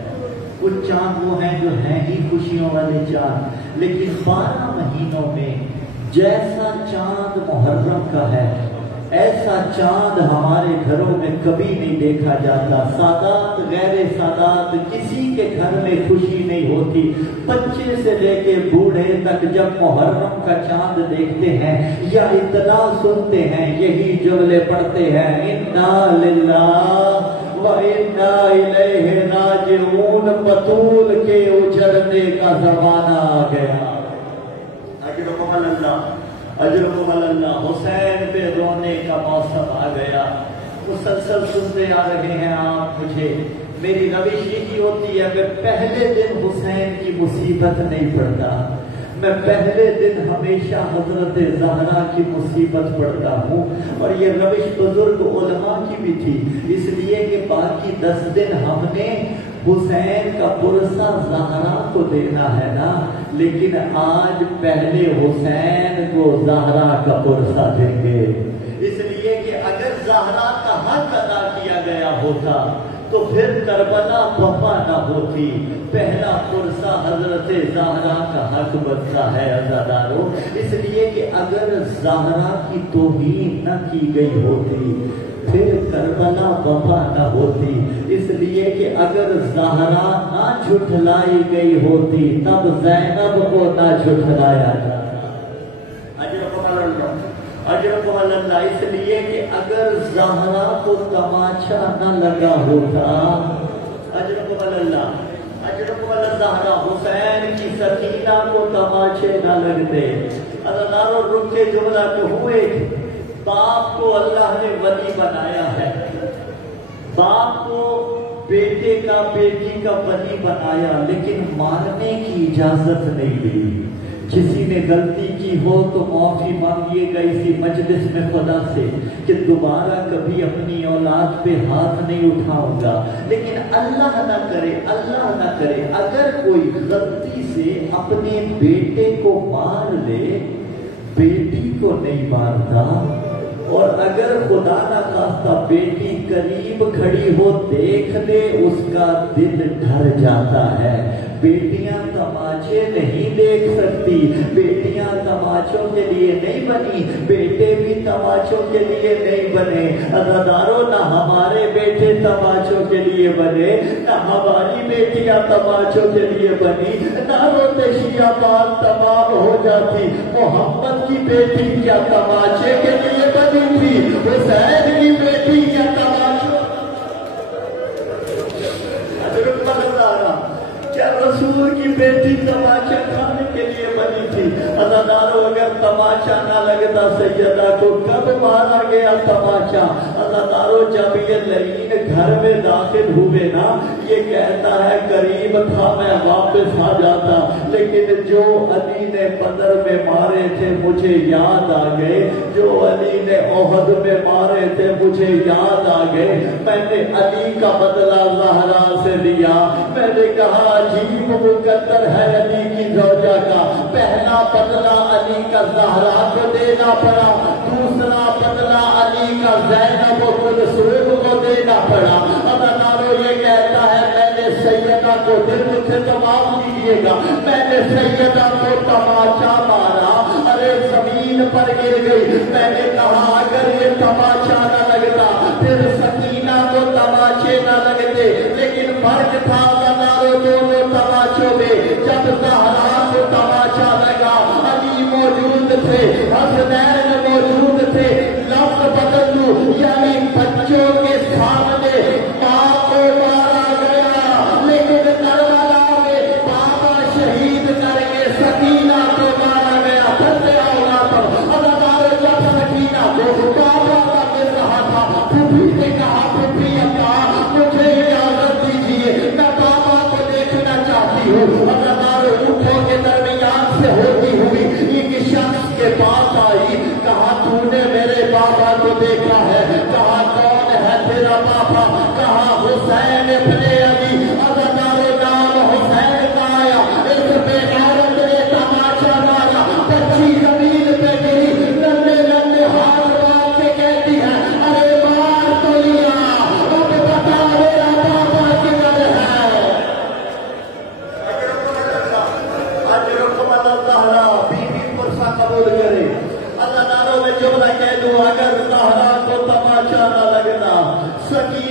کچھ چاند وہ ہیں جو ہیں ہی خوشیوں والے چاند، لیکن 12 مہینوں میں جیسا چاند محرم کا ہے ایسا چاند ہمارے گھروں میں کبھی نہیں دیکھا جاتا. سادات غیر سادات کسی کے گھر میں خوشی نہیں ہوتی. بچے سے لے کے بوڑھے تک جب محرم کا چاند دیکھتے ہیں یا اطلاع سنتے ہیں یہی جملے پڑھتے ہیں، انا للہ وَإِنَّا إِلَيْهِ رَاجِعُونَ. بطول کے اجڑنے کا زمانہ آ گیا. اجرکم اللہ، اجرکم اللہ. حسین پہ رونے کا موسم آ گیا. مسلسل سنتے آ رہے ہیں آپ مجھے. میری روش یہی ہوتی ہے، میں پہلے دن حسین کی مصیبت نہیں پڑھتا، میں پہلے دن ہمیشہ حضرت زہرا کی مصیبت پڑھتا ہوں. اور یہ روش بزرگ علماء کی بھی تھی، اس لیے کہ باقی 10 دن ہم نے حسین کا پرسہ زہرا کو دینا ہے نا، لیکن آج پہلے حسین کو زہرا کا پرسہ دیں گے. اس لیے کہ اگر زہرا کا حق ادا کیا گیا ہوتا تو پھر کربلا وفا نہ ہوتی. پہلا پرسہ حضرت زہرا کا حق بنتا ہے عزادارو. اس لیے کہ اگر زہرا کی توہین نہ کی گئی ہوتی پھر کربلا وفا نہ ہوتی. اس لیے کہ اگر زہرا نہ جھٹلائی گئی ہوتی تب زینب کو نہ جھٹلایا جاتا. اجرکم اللہ. اس لیے کہ اگر زہرا کو تماچا نہ لگا ہوتا، اجرکم اللہ، اجرکم اللہ، زہرا حسین کی سکینہ کو تماچے نہ لگتے. اللہ رک کے جملہ کہوں، باپ کو اللہ نے ولی بنایا ہے، باپ کو بیٹے کا بیٹی کا ولی بنایا، لیکن مارنے کی اجازت نہیں دی. کسی نے غلطی کی ہو تو معافی مانگیے گا اسی مجلس میں خدا سے کہ دوبارہ کبھی اپنی اولاد پہ ہاتھ نہیں اٹھاؤں گا. لیکن اللہ نہ کرے، اللہ نہ کرے اگر کوئی غلطی سے اپنے بیٹے کو مار لے، بیٹی کو نہیں مارتا. اور اگر خدا نہ خواستہ بیٹی قریب کھڑی ہو دیکھ لے اس کا دل ڈر جاتا ہے. بیٹیاں تماچے نہیں دیکھ سکتی، بیٹیاں تماچوں کے لیے نہیں بنی، بیٹے بھی تماچوں کے لیے نہیں بنے. عزادارو نہ ہمارے بیٹے تماچوں کے لیے بنے، نہ ہماری بیٹیاں تماچوں کے لیے بنی. نہ روتے شیعہ بات تمام ہو جاتی. محمد کی بیٹی کیا تماچے کے لیے بنی تھی؟ حسین کی بیٹی کیا تماچوں؟ کیا رسول کی بیٹی تماچا کھانے کے لیے بنی تھی؟ عزادارو اگر تماچا نہ لگتا سیدہ کو کب مارا گیا تماچا؟ عزادارو جب یہ لعین گھر میں داخل ہوئے نا، یہ کہتا ہے قریب تھا میں واپس آ جاتا، لیکن جو علی نے بدر میں مارے تھے مجھے یاد آ گئے، جو علی نے احد میں مارے تھے مجھے یاد آ گئے. میں نے علی کا بدلہ زہرا سے لیا. میں نے کہا عجیب مقدر ہے علی کی زوجہ کا. پہلا بدلہ علی کا زہرا کو دینا پڑا، دوسرا بدلہ علی کا زینب و کلثوم کو دینا پڑا. عزادارو یہ کہتا ہے میں نے سیدہ کو دل سے تمام کیجیے گا، میں نے سیدہ کو تماچا مارا، ارے زمین پر گر گئی. میں نے کہا اگر یہ تماچا نہ لگتا پھر سکینہ کو تماچے نہ لگتے. لیکن فرق تھا دونوں تماچوں میں. جب زہرا کو تماچا لگا علی موجود تھے، حسنین موجود تھے. لفظ بدل لوں، یعنی بچوں کے سامنے ماں کو مارا گیا، لیکن کربلا میں بابا شہید کر کے سکینہ کو مارا گیا. پھر آؤ پر عزادارو جب سکینہ کو بابا کا مل رہا تھا، پھوپھی نے کہا پھوپھی اکا مجھے اجازت دیجیے میں بابا کو دیکھنا چاہتی ہوں. عزادارو اونٹوں کے درمیان سے ہوتی ہوئی ایک شخص کے پاس آئی، کہا تو نے میرے بابا کو دیکھا ہے؟ کہا کون ہے تیرا بابا؟ کہا حسین ابن علی. عزادارو نام حسین کا آیا، اس بے غیرت نے تماچا مارا، بچی زمین پہ گری، ننے